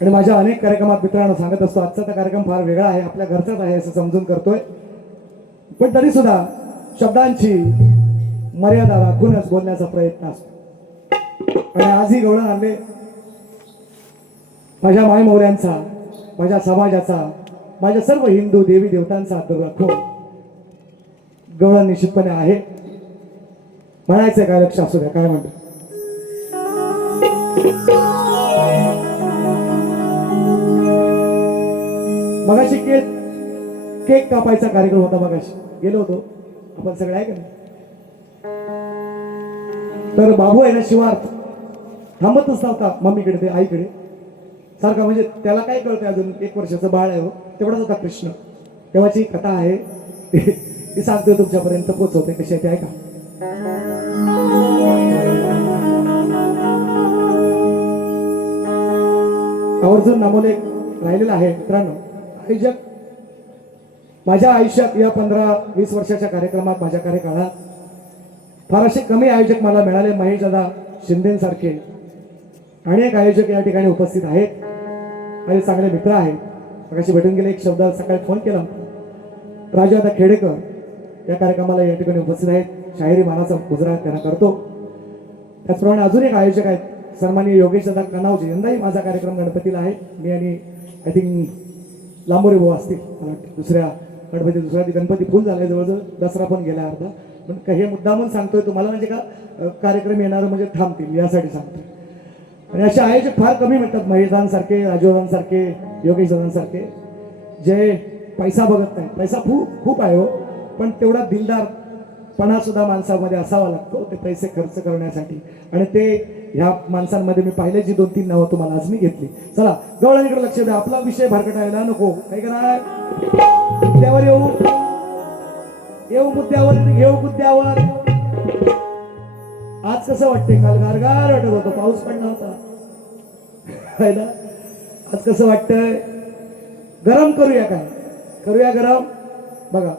आणि माझ्या अनेक कार्यक्रमात मित्रांनो सांगत असतो, आजचा तर कार्यक्रम फार वेगळा आहे, आपल्या घरचाच आहे असं समजून करतोय. पण तरी सुद्धा शब्दांची मर्यादा राखूनच बोलण्याचा प्रयत्न असतो. आणि आजही गवळण आणले माझ्या मायमौल्यांचा, माझ्या समाजाचा, माझ्या सर्व हिंदू देवी देवतांचा आदर राखून गवळण निश्चितपणे आहे. म्हणायचंय काय, लक्ष असू द्या, काय म्हणतो. मगाशी केक कापायचा कार्यक्रम होता, मगाशी गेलो होतो आपण सगळे, आहे का नाही. तर बाबू आहे ना शिवार्थ थांबतच नव्हता मम्मीकडे ते आईकडे सारखा, म्हणजे त्याला काय कळतंय, अजून 1 वर्षाचं बाळ आहे हो, तेवढाच होता कृष्ण. तेव्हाची कथा आहे ती सांगतोय तुमच्यापर्यंत पोहोचवते, कशी आहे ते ऐका. आवर्जून नामोल्लेख राहिलेला आहे मित्रांनो. आयोजक माझ्या आयुष्यात या 15-20 वर्षाच्या कार्यक्रमात, माझ्या कार्यकाळात फार असे कमी आयोजक मला मिळाले. महेश दादा शिंदेसारखे अनेक आयोजक या ठिकाणी उपस्थित आहेत, माझे चांगले मित्र आहेत. मगाशी भेटून गेले, एक शब्द सकाळी फोन केला. राजूदादा खेडेकर या कार्यक्रमाला या ठिकाणी उपस्थित आहेत. शाहिरी मानाचा मुजरा त्यांना करतो. त्याचप्रमाणे अजून एक आयोजक आहेत सन्माननीय योगेश दादा कनावजी. यंदाही माझा कार्यक्रम गणपतीला आहे. मी आणि आय थिंक लांबोरे भाऊ असतील मला वाटतं, दुसऱ्या दुसऱ्या गणपती फुल झालाय जवळजवळ, दसरा पण गेला अर्धा. पण हे मुद्दामून सांगतोय तुम्हाला, म्हणजे का कार्यक्रम येणार म्हणजे थांबतील यासाठी सांगतोय. आणि असे आयोजक फार कमी मिळतात, महेशदांसारखे, राजूदांसारखे, योगेश दादांसारखे, जे पैसा बघत नाही. पैसा खूप आहे हो, पण तेवढा दिलदारपणा सुद्धा माणसामध्ये असावा लागतो ते पैसे खर्च करण्यासाठी. आणि ते ह्या माणसांमध्ये मी पाहिले, जी 2-3 नावं तुम्हाला आज मी घेतली. चला गवळणीकडे लक्ष द्या, आपला विषय भरकटायला नको. काय कराय, मुद्द्यावर येऊ मुद्द्यावर. आज कसं वाटतंय, काल गारगार वाटत होतं, पाऊस पडला होता ना. आज कसं वाटतंय, गरम करूया, काय करूया गरम. बघा,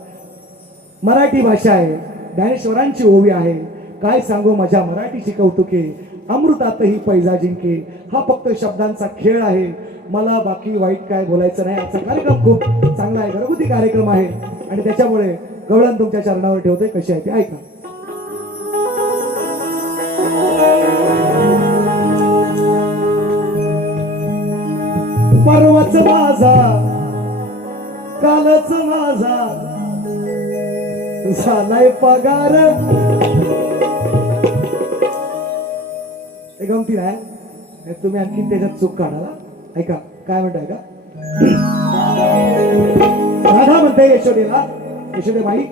मराठी भाषा आहे, ज्ञानेश्वरांची ओवी आहे. काय सांगू माझ्या मराठीची कौतुके, अमृतातही पैजा जिंके. हा फक्त शब्दांचा खेळ आहे, मला बाकी वाईट काय बोलायचं नाही. आजचा कार्यक्रम खूप चांगला आहे, घरगुती कार्यक्रम आहे, आणि त्याच्यामुळे गवळण तुमच्या चरणावर ठेवतोय. कशी आहे ते ऐका. परवाच माझा, कालच माझा झालाय पगार. गमती नाही, तुम्ही आणखीन त्याच्यात चूक काढाला. ऐका काय म्हणताय का. राधा म्हणते यशोदेला, यशोदे बाई,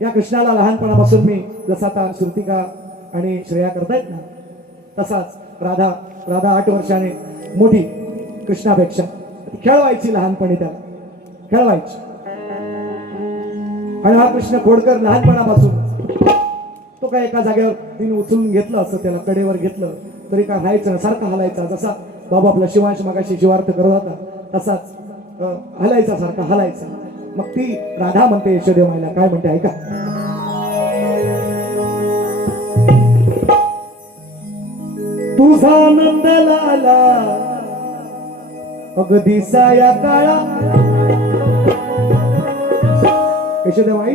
या कृष्णाला लहानपणापासून मी जसा आता श्रुतिका आणि श्रेया करतायत ना, तसाच राधा 8 वर्षाने मोठी कृष्णापेक्षा खेळवायची, लहानपणी त्याला खेळवायची. आणि हा कृष्ण खोडकर लहानपणापासून तो काय एका जागेवर तिने उचलून घेतलं असं, त्याला कडेवर घेतलं तरी काय राहायचं, सारखा हलायचा. जसा बाबा आपला शिवांश मगाशी शिवार्थ करत होता तसाच हलायचा, सारखा हलायचा. मग ती राधा म्हणते यशोदे माईला, काय म्हणते ऐका. तुझा नंद लाला अगदी साया काळा. यशोदे माई,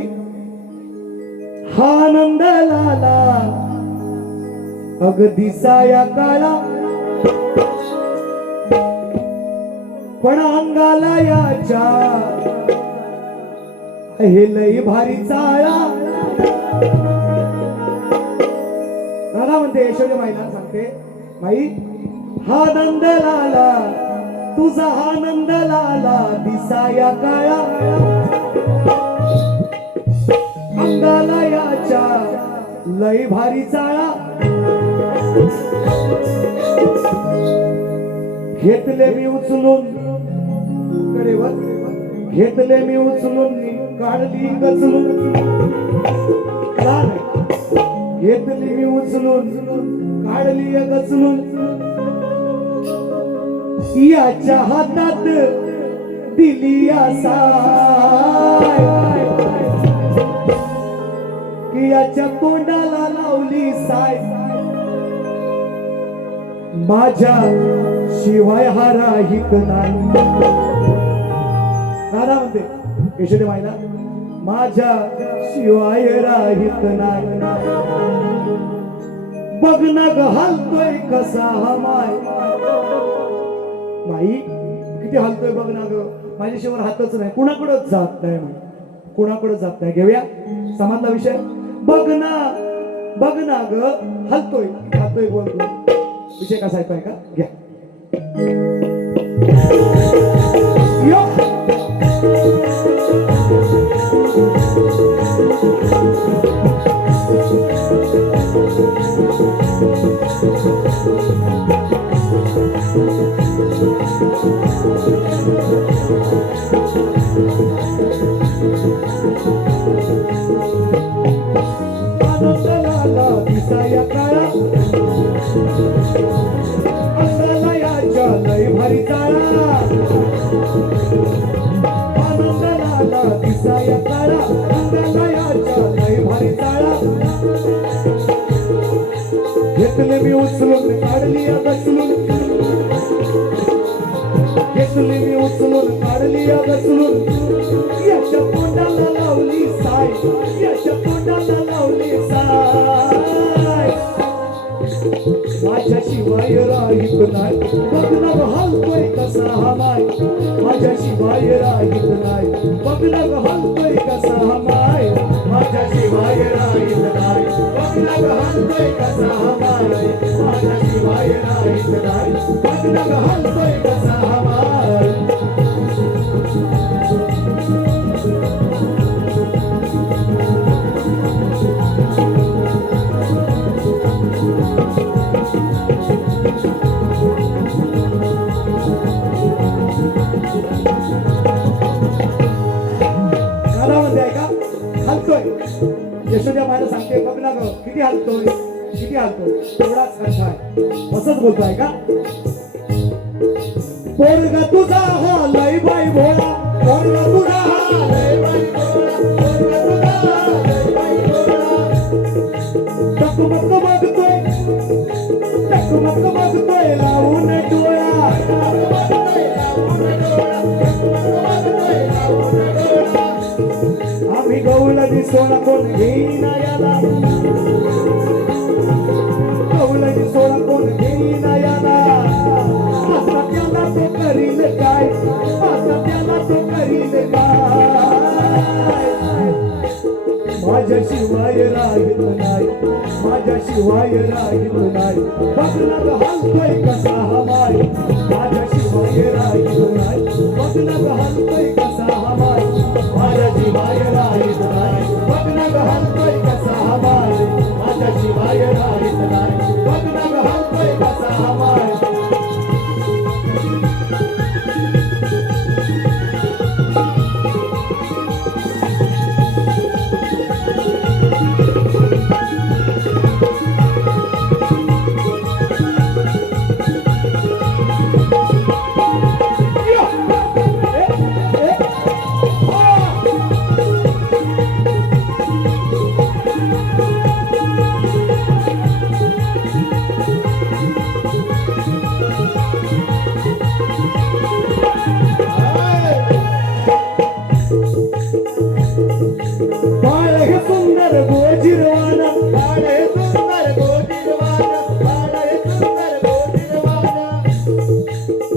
हा नंद लाला अगदी साया काळा, पण अंगाला याच्या हे लई भारी चाळा. राधा म्हणते यशोदे माईला, सांगते माई, हा नंद लाला, तुझा हा नंद लाला दिसाया काळा, अंगाला याच्या लई भारी चाळा. घेतले मी उचलून कडेवर, घेतले मी उचलून, काढली गचलून. घेतली मी उचलून, काढली गचलून. याच्या हातात दिली साय, की याच्या तोंडाला लावली साय. माझ्या शिवाय हा राहित नाही. दादा म्हणते यशोदे मायला माझ्या शिवाय राहित नाही. बघ ना ग हलतोय कसा हा माय. माई किती हलतोय बघ ना ग. माझ्याशिवाय हातच नाही, कुणाकडच जात नाही. कुणाकडे जात नाही. घेऊया समाजला विषय. बघ ना ग हलतोय हलतोय बोलतो. विषय कसा आहे का घ्या. यो. दिसाया काळा असलयाच्या लय भारी चाळा. आनंदलाला दिसाया काळा असलयाच्या लय भारी चाळा. घेतले मी उचलून काढली गचलून. घेतले मी उचलून काढली गचलून. याच्या तोंडाला लावली साय. याच्या तोंडाला लावली साय. माझ्या शिवाय राहित नाही. बघ ना ग हलतोय कसा हा माय. माझ्या शिवाय राहित नाही. बघ ना ग हलतोय कसा हा माय. माझ्या शिवाय राहित नाही. बघ ना ग हलतोय कसा हा माय. माझ्या शिवाय राहित नाही. बघ ना ग हलतोय कसा हा माय. यशोद्या मायला सांगते बघ ना ग किती हलतोय किती हलतोय. तेवढाच अर्थ आहे. असंच बोलतोय का. पोरगा तुझा हा लय बाई भोळा. पोरगा तुझा हा लय बाई भोळा. पोरगा तुझा हा लय बाई भोळा. टकमक बघतोय टकमक बघतोय लावून डोळा. आम्ही गवळा दिसोना कोण घेईना याला. गवळा दिसोना कोण घेईना याला. आता त्याला तो करील काय. आता त्याला तो करील काय. माझ्या शिवाय राहित नाही. माझ्या शिवाय राहित नाही. बघ ना ग हलतोय कसा हा माय. माझ्या शिवाय राहित नाही. बघ ना ग हलतोय कसा हा माय. माझ्या शिवाय राहित नाही. बघ ना ग हलतोय कसा हा माय. माझ्या शिवाय राहित नाही. बघ ना ग हलतोय कसा हा माय.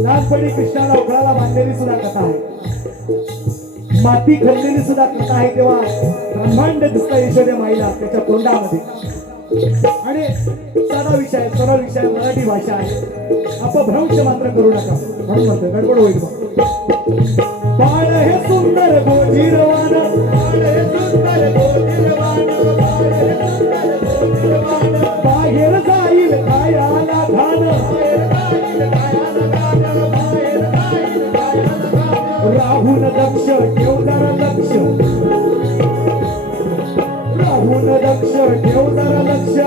लहानपणी कृष्णाला उकळाला बांधलेली सुद्धा कथा आहे. माती खाल्लेली सुद्धा कथा आहे. तेव्हा ब्रह्मांड दिसतं यशोद्या माईला त्याच्या तोंडामध्ये. आणि साधा विषय सरळ विषय मराठी भाषा आहे. अपभ्रंश मात्र करू नका म्हणून म्हणतोय गडबड होईल. बाळ हे सुंदर गोजीरवान. बाळ हे सुंदर गोजीरवान. बाळ हे सुंदर गोजीरवान. बाहेर जाईल कायाला घाण. राहून दक्ष ठेव जरा लक्ष. राहून दक्ष ठेव जरा लक्ष.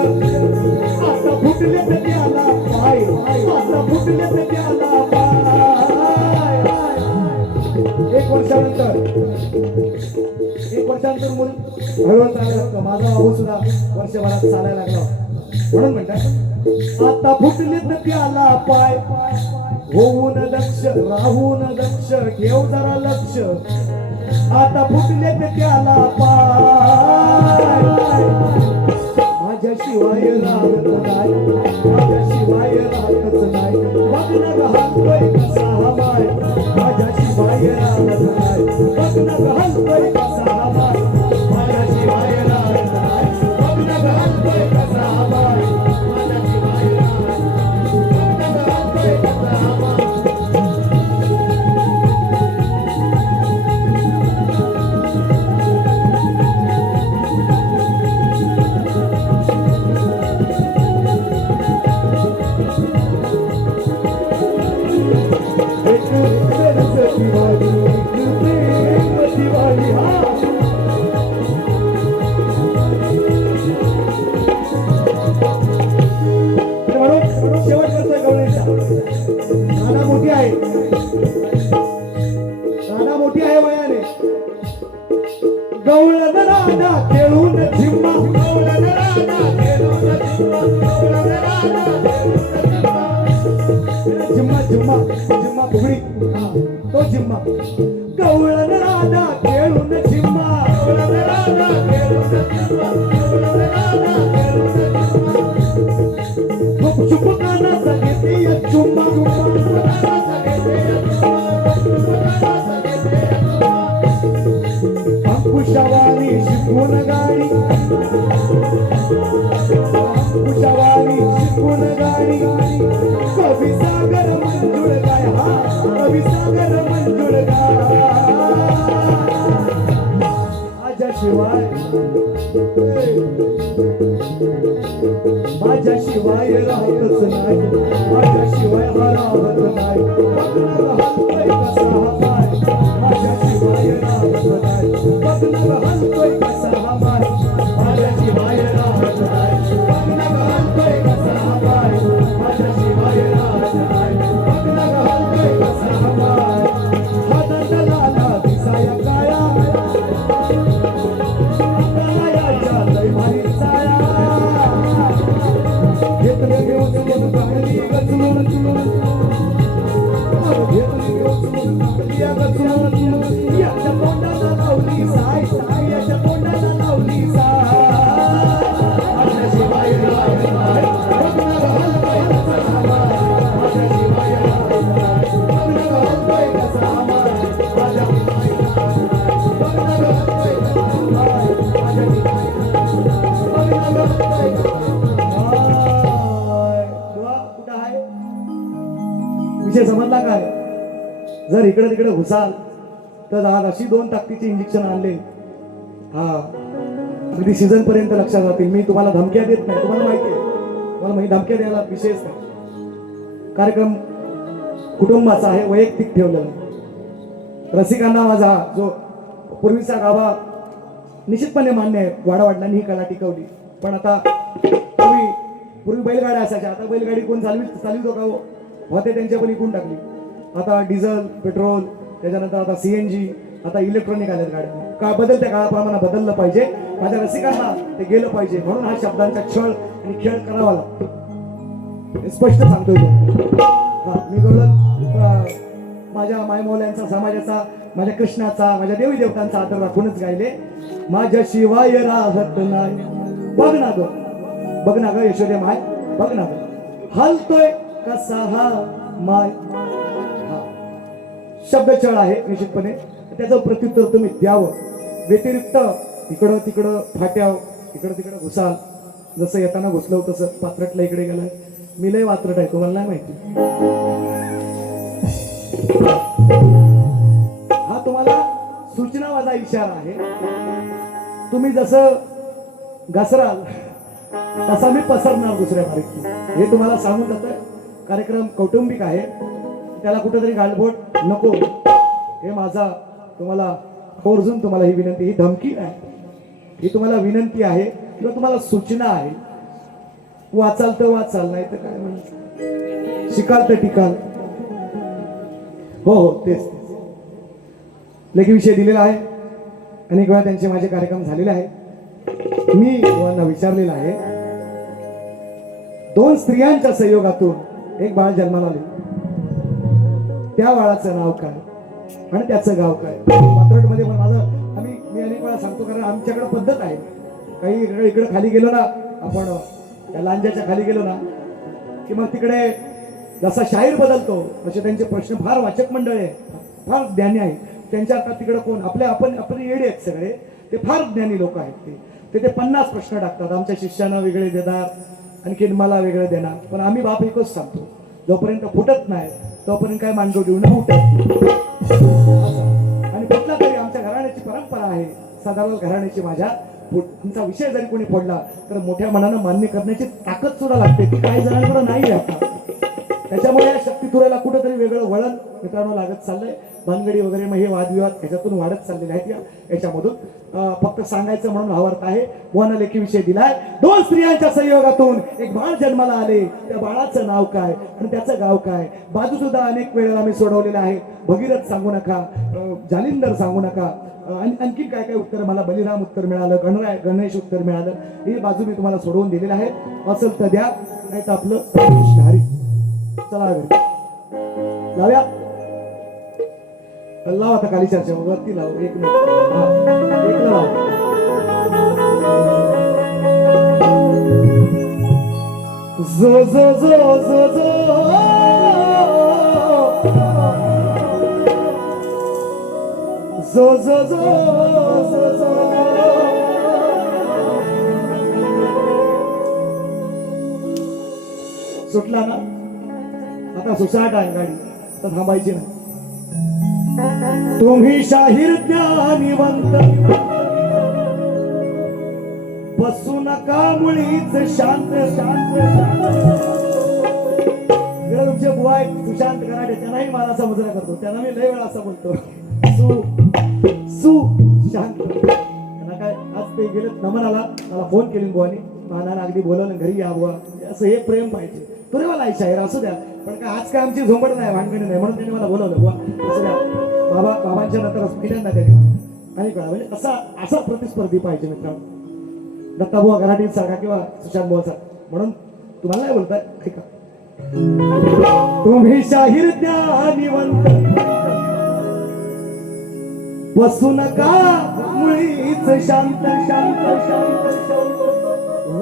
आता फुटले तर त्याला पाय. आता फुटले तर त्याला पाय. एक वर्षानंतर हळूहळू चालायला लागतं. माझा भाऊ सुद्धा वर्षभरात चालायला लागला. म्हणून म्हणतात आता फुटले तर त्याला पाय होऊन दक्ष राहून दक्ष ठेव जरा लक्ष आता फुटले तर त्याला पाय माझ्याशिवाय राहत नाही माझ्याशिवाय राहतच नाही बघणं घालतोय कसा हवाय माझ्याशिवाय राहत नाही बघणं घालतोय कसा हवाय माझ्याशिवाय राहत नाही बघणं घालतोय कसा हवाय माझ्याशिवाय राहत नाही बघणं घालतोय कसा हवाय शेवट करतोय गवळीचा राधा मोठी आहे राधा मोठी आहे वयाने गवळण राधा खेळून झिम्मा गवळण राधा खेळून झिम्मा गवळण राधा झिम्मा झिम्मा झिम्मा फुगडी तो झिम्मा गवळण राधा खेळून झिम्मा गवळण राधा खेळून झिम्मा गवळण राधा खेळून झिम्मा चुपकाना सगळे चुम्मा अंकुशवाणी शिकून गाडी अंकुशवाणी शिकून गाडी कवी सागर मंजुळ गाय हा कवी सागर मंजुळ गाय माझ्याशिवाय माझ्याशिवाय राहतच नाही माझ्याशिवाय राहत नाही बघणं घालतोय कसा हवाय माझ्याशिवाय राहत नाही बघणं घालतोय कसा हवाय माझ्याशिवाय राहत नाही बघणं घालतोय कसा हवाय माझ्याशिवाय राहत नाही बघणं घालतोय कसा हवाय हा दंडलाला दिसाया काया कायाच्या लय भारी साया घेतले घेऊन घेऊन काढली गचलून चुलून घेतले घेऊन काढली गचलून याच्या तोंडाला लावली साय साय याच्या तोंडाला लावली साय माझ्याशिवाय राहत नाही बघणं घालतोय कसा हवाय माझ्याशिवाय राहत नाही बघणं घालतोय कसा हवाय माझ्याशिवाय राहत नाही बघणं घालतोय कसा हवाय माझ्याशिवाय बघणं घालतोय विषय समजला काय जर इकडे तिकडे घुसाल तर आज अशी 2 ताकदीची इंजेक्शन आणले हा अगदी सीझन पर्यंत लक्षात राहतील मी तुम्हाला धमक्या देत नाही तुम्हाला माहिती आहे तुम्हाला म्हणजे धमक्या द्यायला विषयच नाही कार्यक्रम कुटुंबाचा आहे वैयक्तिक ठेवलेला रसिकांना माझा जो पूर्वीचा गाभा निश्चितपणे मान्य आहे वाडावडिलांनी ही कला टिकवली पण आता पूर्वी बैलगाड्या असायच्या आता बैलगाडी कोण चालवितो का हो होते त्यांच्या पण इकून टाकली आता डिझेल पेट्रोल त्याच्यानंतर आता CNG आता इलेक्ट्रॉनिक आल्यात गाड्या काय बदलत्या काळाप्रमाणे बदललं पाहिजे माझ्या रसिकांना ते गेलं पाहिजे म्हणून हा शब्दांचा छळ आणि खेळ करावा लागतो हे स्पष्ट सांगतोय तो मी गवळण माझ्या मायमौल्यांचा समाजाचा माझ्या कृष्णाचा माझ्या देवी देवतांचा आदर राखूनच गायले माझ्याशिवाय राहत नाही बघ ना ग यशोदे माय बघ ना ग हलतोय कसा हा माय शब्दछळ आहे निश्चितपणे त्याचं प्रत्युत्तर तुम्ही द्यावं व्यतिरिक्त इकडं तिकडं फाट्याव इकडं तिकडं घुसाल जसं येताना घुसलो तसं पात्रटला इकडे गेलं मी लय वात्रट आहे तुम्हाला नाही माहिती हा तुम्हाला सूचना माझा इशारा आहे तुम्ही जसं घसराल तसा मी पसरणार दुसऱ्या बारीक हे तुम्हाला सांगून जातोय कार्यक्रम कौटुंबिक आहे त्याला कुठेतरी गालबोट नको हे माझा तुम्हाला आवर्जून तुम्हाला ही विनंती ही धमकी आहे ही तुम्हाला विनंती आहे किंवा तुम्हाला सूचना आहे वाचाल तर वाचाल नाही तर काय म्हणजे शिकाल तर टिकाल हो तेच लेखी विषय दिलेला आहे अनेक वेळा त्यांचे माझे कार्यक्रम झालेले आहेत मी तुम्हाला विचारलेला आहे दोन स्त्रियांच्या संयोगातून एक बाळ जन्माला आले. त्या बाळाचं नाव काय आणि त्याचं गाव काय? पात्रटमध्ये पण मी अनेक वेळा सांगतो, कारण आमच्याकडे पद्धत आहे. काही इकडे खाली गेलो ना आपण, त्या लांजाच्या खाली गेलो ना की मग तिकडे जसा शाहीर बदलतो तसे त्यांचे प्रश्न फार वाचक मंडळ आहे, फार ज्ञानी आहे. त्यांच्या आता तिकडे कोण आपण येडे आहेत सगळे, ते फार ज्ञानी लोक आहेत. ते 50 प्रश्न टाकतात. आमच्या शिष्यानं वेगळे देणार, आणखीन मला वेगळे देणार. पण आम्ही बाप एकच सांगतो, जोपर्यंत फुटत नाही तोपर्यंत काय मांडो देऊ न फुटत. आणि कुठला तरी आमच्या घराण्याची परंपरा आहे, साधारण घराण्याची माझ्या आमचा विषय जरी कोणी पडला तर मोठ्या मनानं मान्य करण्याची ताकद सुद्धा लागते. ती काही जणांकडे नाही आता. त्याच्यामुळे या शक्तितुरेला कुठेतरी वेगळं वळण मित्रांनो लागत चाललंय. भानगडी वगैरे मग हे वादविवाद ह्याच्यातून वाढत चाललेले आहेत. याच्यामधून फक्त सांगायचं म्हणून भावार्थ आहे. बुवांना लेखी विषय दिलाय. दोन स्त्रियांच्या संयोगातून एक बाळ जन्माला आले. त्या बाळाचं नाव काय आणि त्याचं गाव काय? बाजू सुद्धा अनेक वेळेला मी सोडवलेला आहे. भगीरथ सांगू नका, जालिंदर सांगू नका, आणखी काय काय उत्तर मला बलिराम उत्तर मिळालं, गणेश उत्तर मिळालं. ही बाजू मी तुम्हाला सोडवून दिलेली आहे. असेल तर द्या, नाही तर आपलं कृष्ण हरी. चला लावूया. लाव आता खाली चर्चा वरती लाव. एक मिनिट लाव. जो जो जो जो जो जो जो जो जो सुटला ना आता सुसाट आहे गाडी, तर थांबायची नाही. तुम्ही शाहीर ज्ञानिवंत बसू नका मुळीच शांत शांत तुमचे बुवा आहेत सुशांत कराडे, त्यांनाही मला असा मुजरा करतो. त्यांना मी लय वेळा असं बोलतो, सु शांत. त्यांना काय आज ते गेले नमनाला, मला फोन केली बुवानी, नाना अगदी बोलवलं घरी या बुवा, असं हे प्रेम पाहिजे. तुरे मला आहे शाहीर असू द्या, पण काय आज काय आमची झोंबड नाही, भानगडी नाही, म्हणून त्यांनी मला बोलवलं बुवा असू द्या. बाबांच्या नंतर पहिल्यांदा त्यांनी नाही कळा, म्हणजे असा प्रतिस्पर्धी पाहिजे मित्रांनो. दत्ताबुवा घराटी सारखा किंवा सुशांत बुवा सारखा, म्हणून तुम्हाला नाही बोलताय ऐका. तुम्ही शाहीर ज्ञानिवंत बसू नका मुळीच शांत शांत शांत.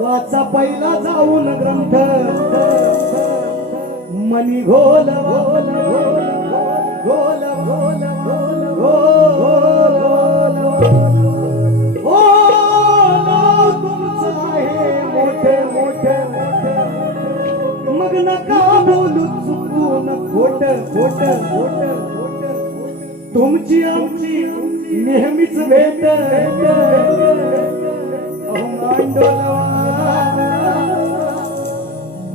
वाचा पहिला जाऊन ग्रंथ, मनी घोल घोल घोल घोल नाव तुमचं आहे मोठे मोठे. मग नका बोलू चुकून खोट खोट खोट. तुमची आमची नेहमीच भेट. मांडोलवा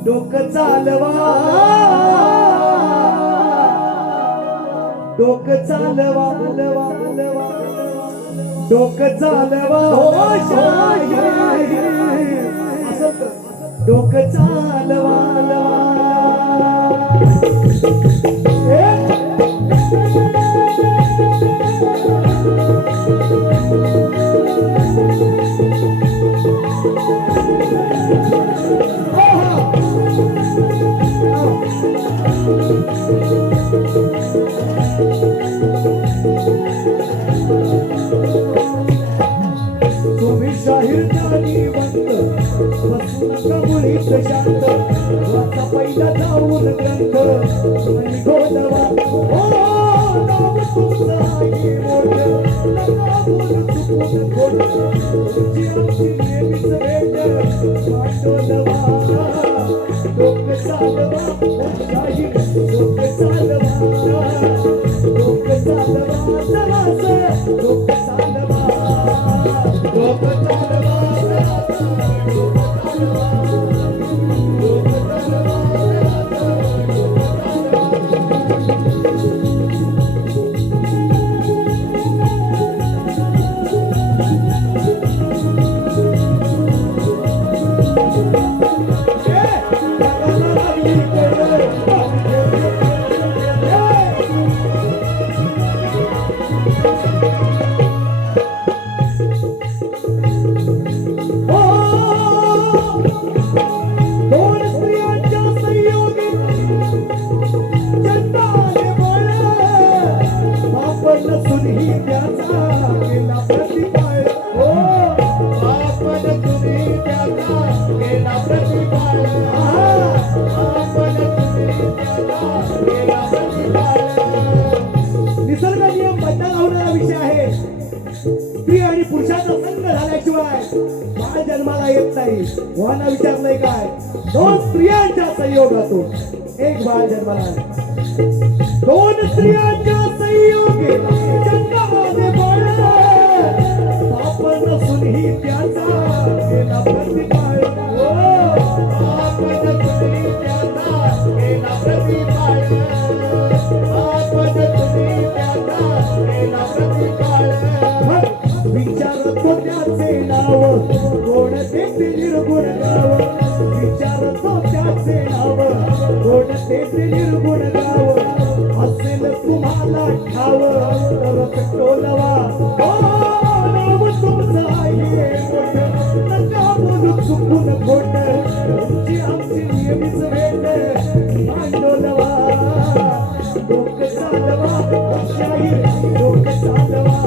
डोकं चालवा, डोकं चालवा, डोकं चालवा, डोकं चालवा. तुम्ही शाहीर ज्ञानिवंत बसू नका मुळीच शांत. वाचा पहिला जाऊन ग्रंथ, आणि गोडवा नाव तुमचं आहे मोठं. नका बोलू चुकून खोटं. तुमची आमची नेहमीच भेट. मांडोलवा डोकं चालवा, शाहीर डोकं चालवा, डोकं चालवा, जरासं डोकं चालवा, डोकं चालवा, स्त्री आणि पुरुषाचा संग झाल्याशिवाय बाळ जन्माला येत नाही. मोहना विचारलंय काय, दोन स्त्रियांच्या संयोगातून एक बाळ जन्माला आले. दोन स्त्रियांच्या संयोगे जन्माले बाळ, पाप नसून ही त्याचा केला प्रतिपाळ. पाप नसून ही त्याचा केला प्रतिपाळ. पाप नसून ही त्याचा केला प्रतिपाळ. विचारतो त्याचे नाव कोणते ते निर्गुण गाव. विचारतो त्याचे नाव कोणते ते निर्गुण गाव. असेल तुम्हाला ठाव तर टोलवा, नाव तुमचं आहे मोठं, नका बोलू चुकून खोट. तुमची आमची नेहमीच भेट मांडोलवा. डोकं चालवा शाहीर, डोकं चालवा,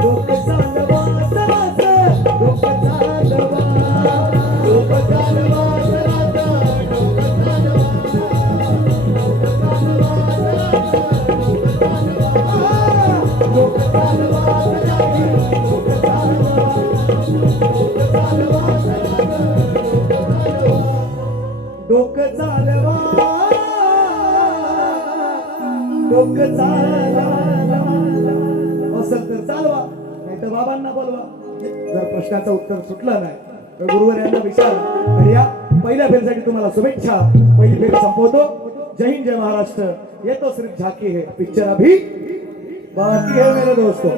डोकं चालवा जरासं, डोकं चालवा, डोकं चालवा जरासं, डोकं चालवा, डोकं चालवा जरासं, डोकं चालवा शाहीर, डोकं चालवा, डोकं चालवा जरासं, डोकं चालवा, डोकं चालवा. असेल तर चालवा, नाही तर बाबांना बोलवा. जर प्रश्नाचं उत्तर सुटलं नाही तर गुरुवर यांना विचारा. आणि या पहिल्या फेरीसाठी तुम्हाला शुभेच्छा. पहिली फेरी संपवतो. जय हिंद, जय महाराष्ट्र. येतो सिर्फ झाकी है, पिक्चर अभी बाकी है मेरे दोस्तों.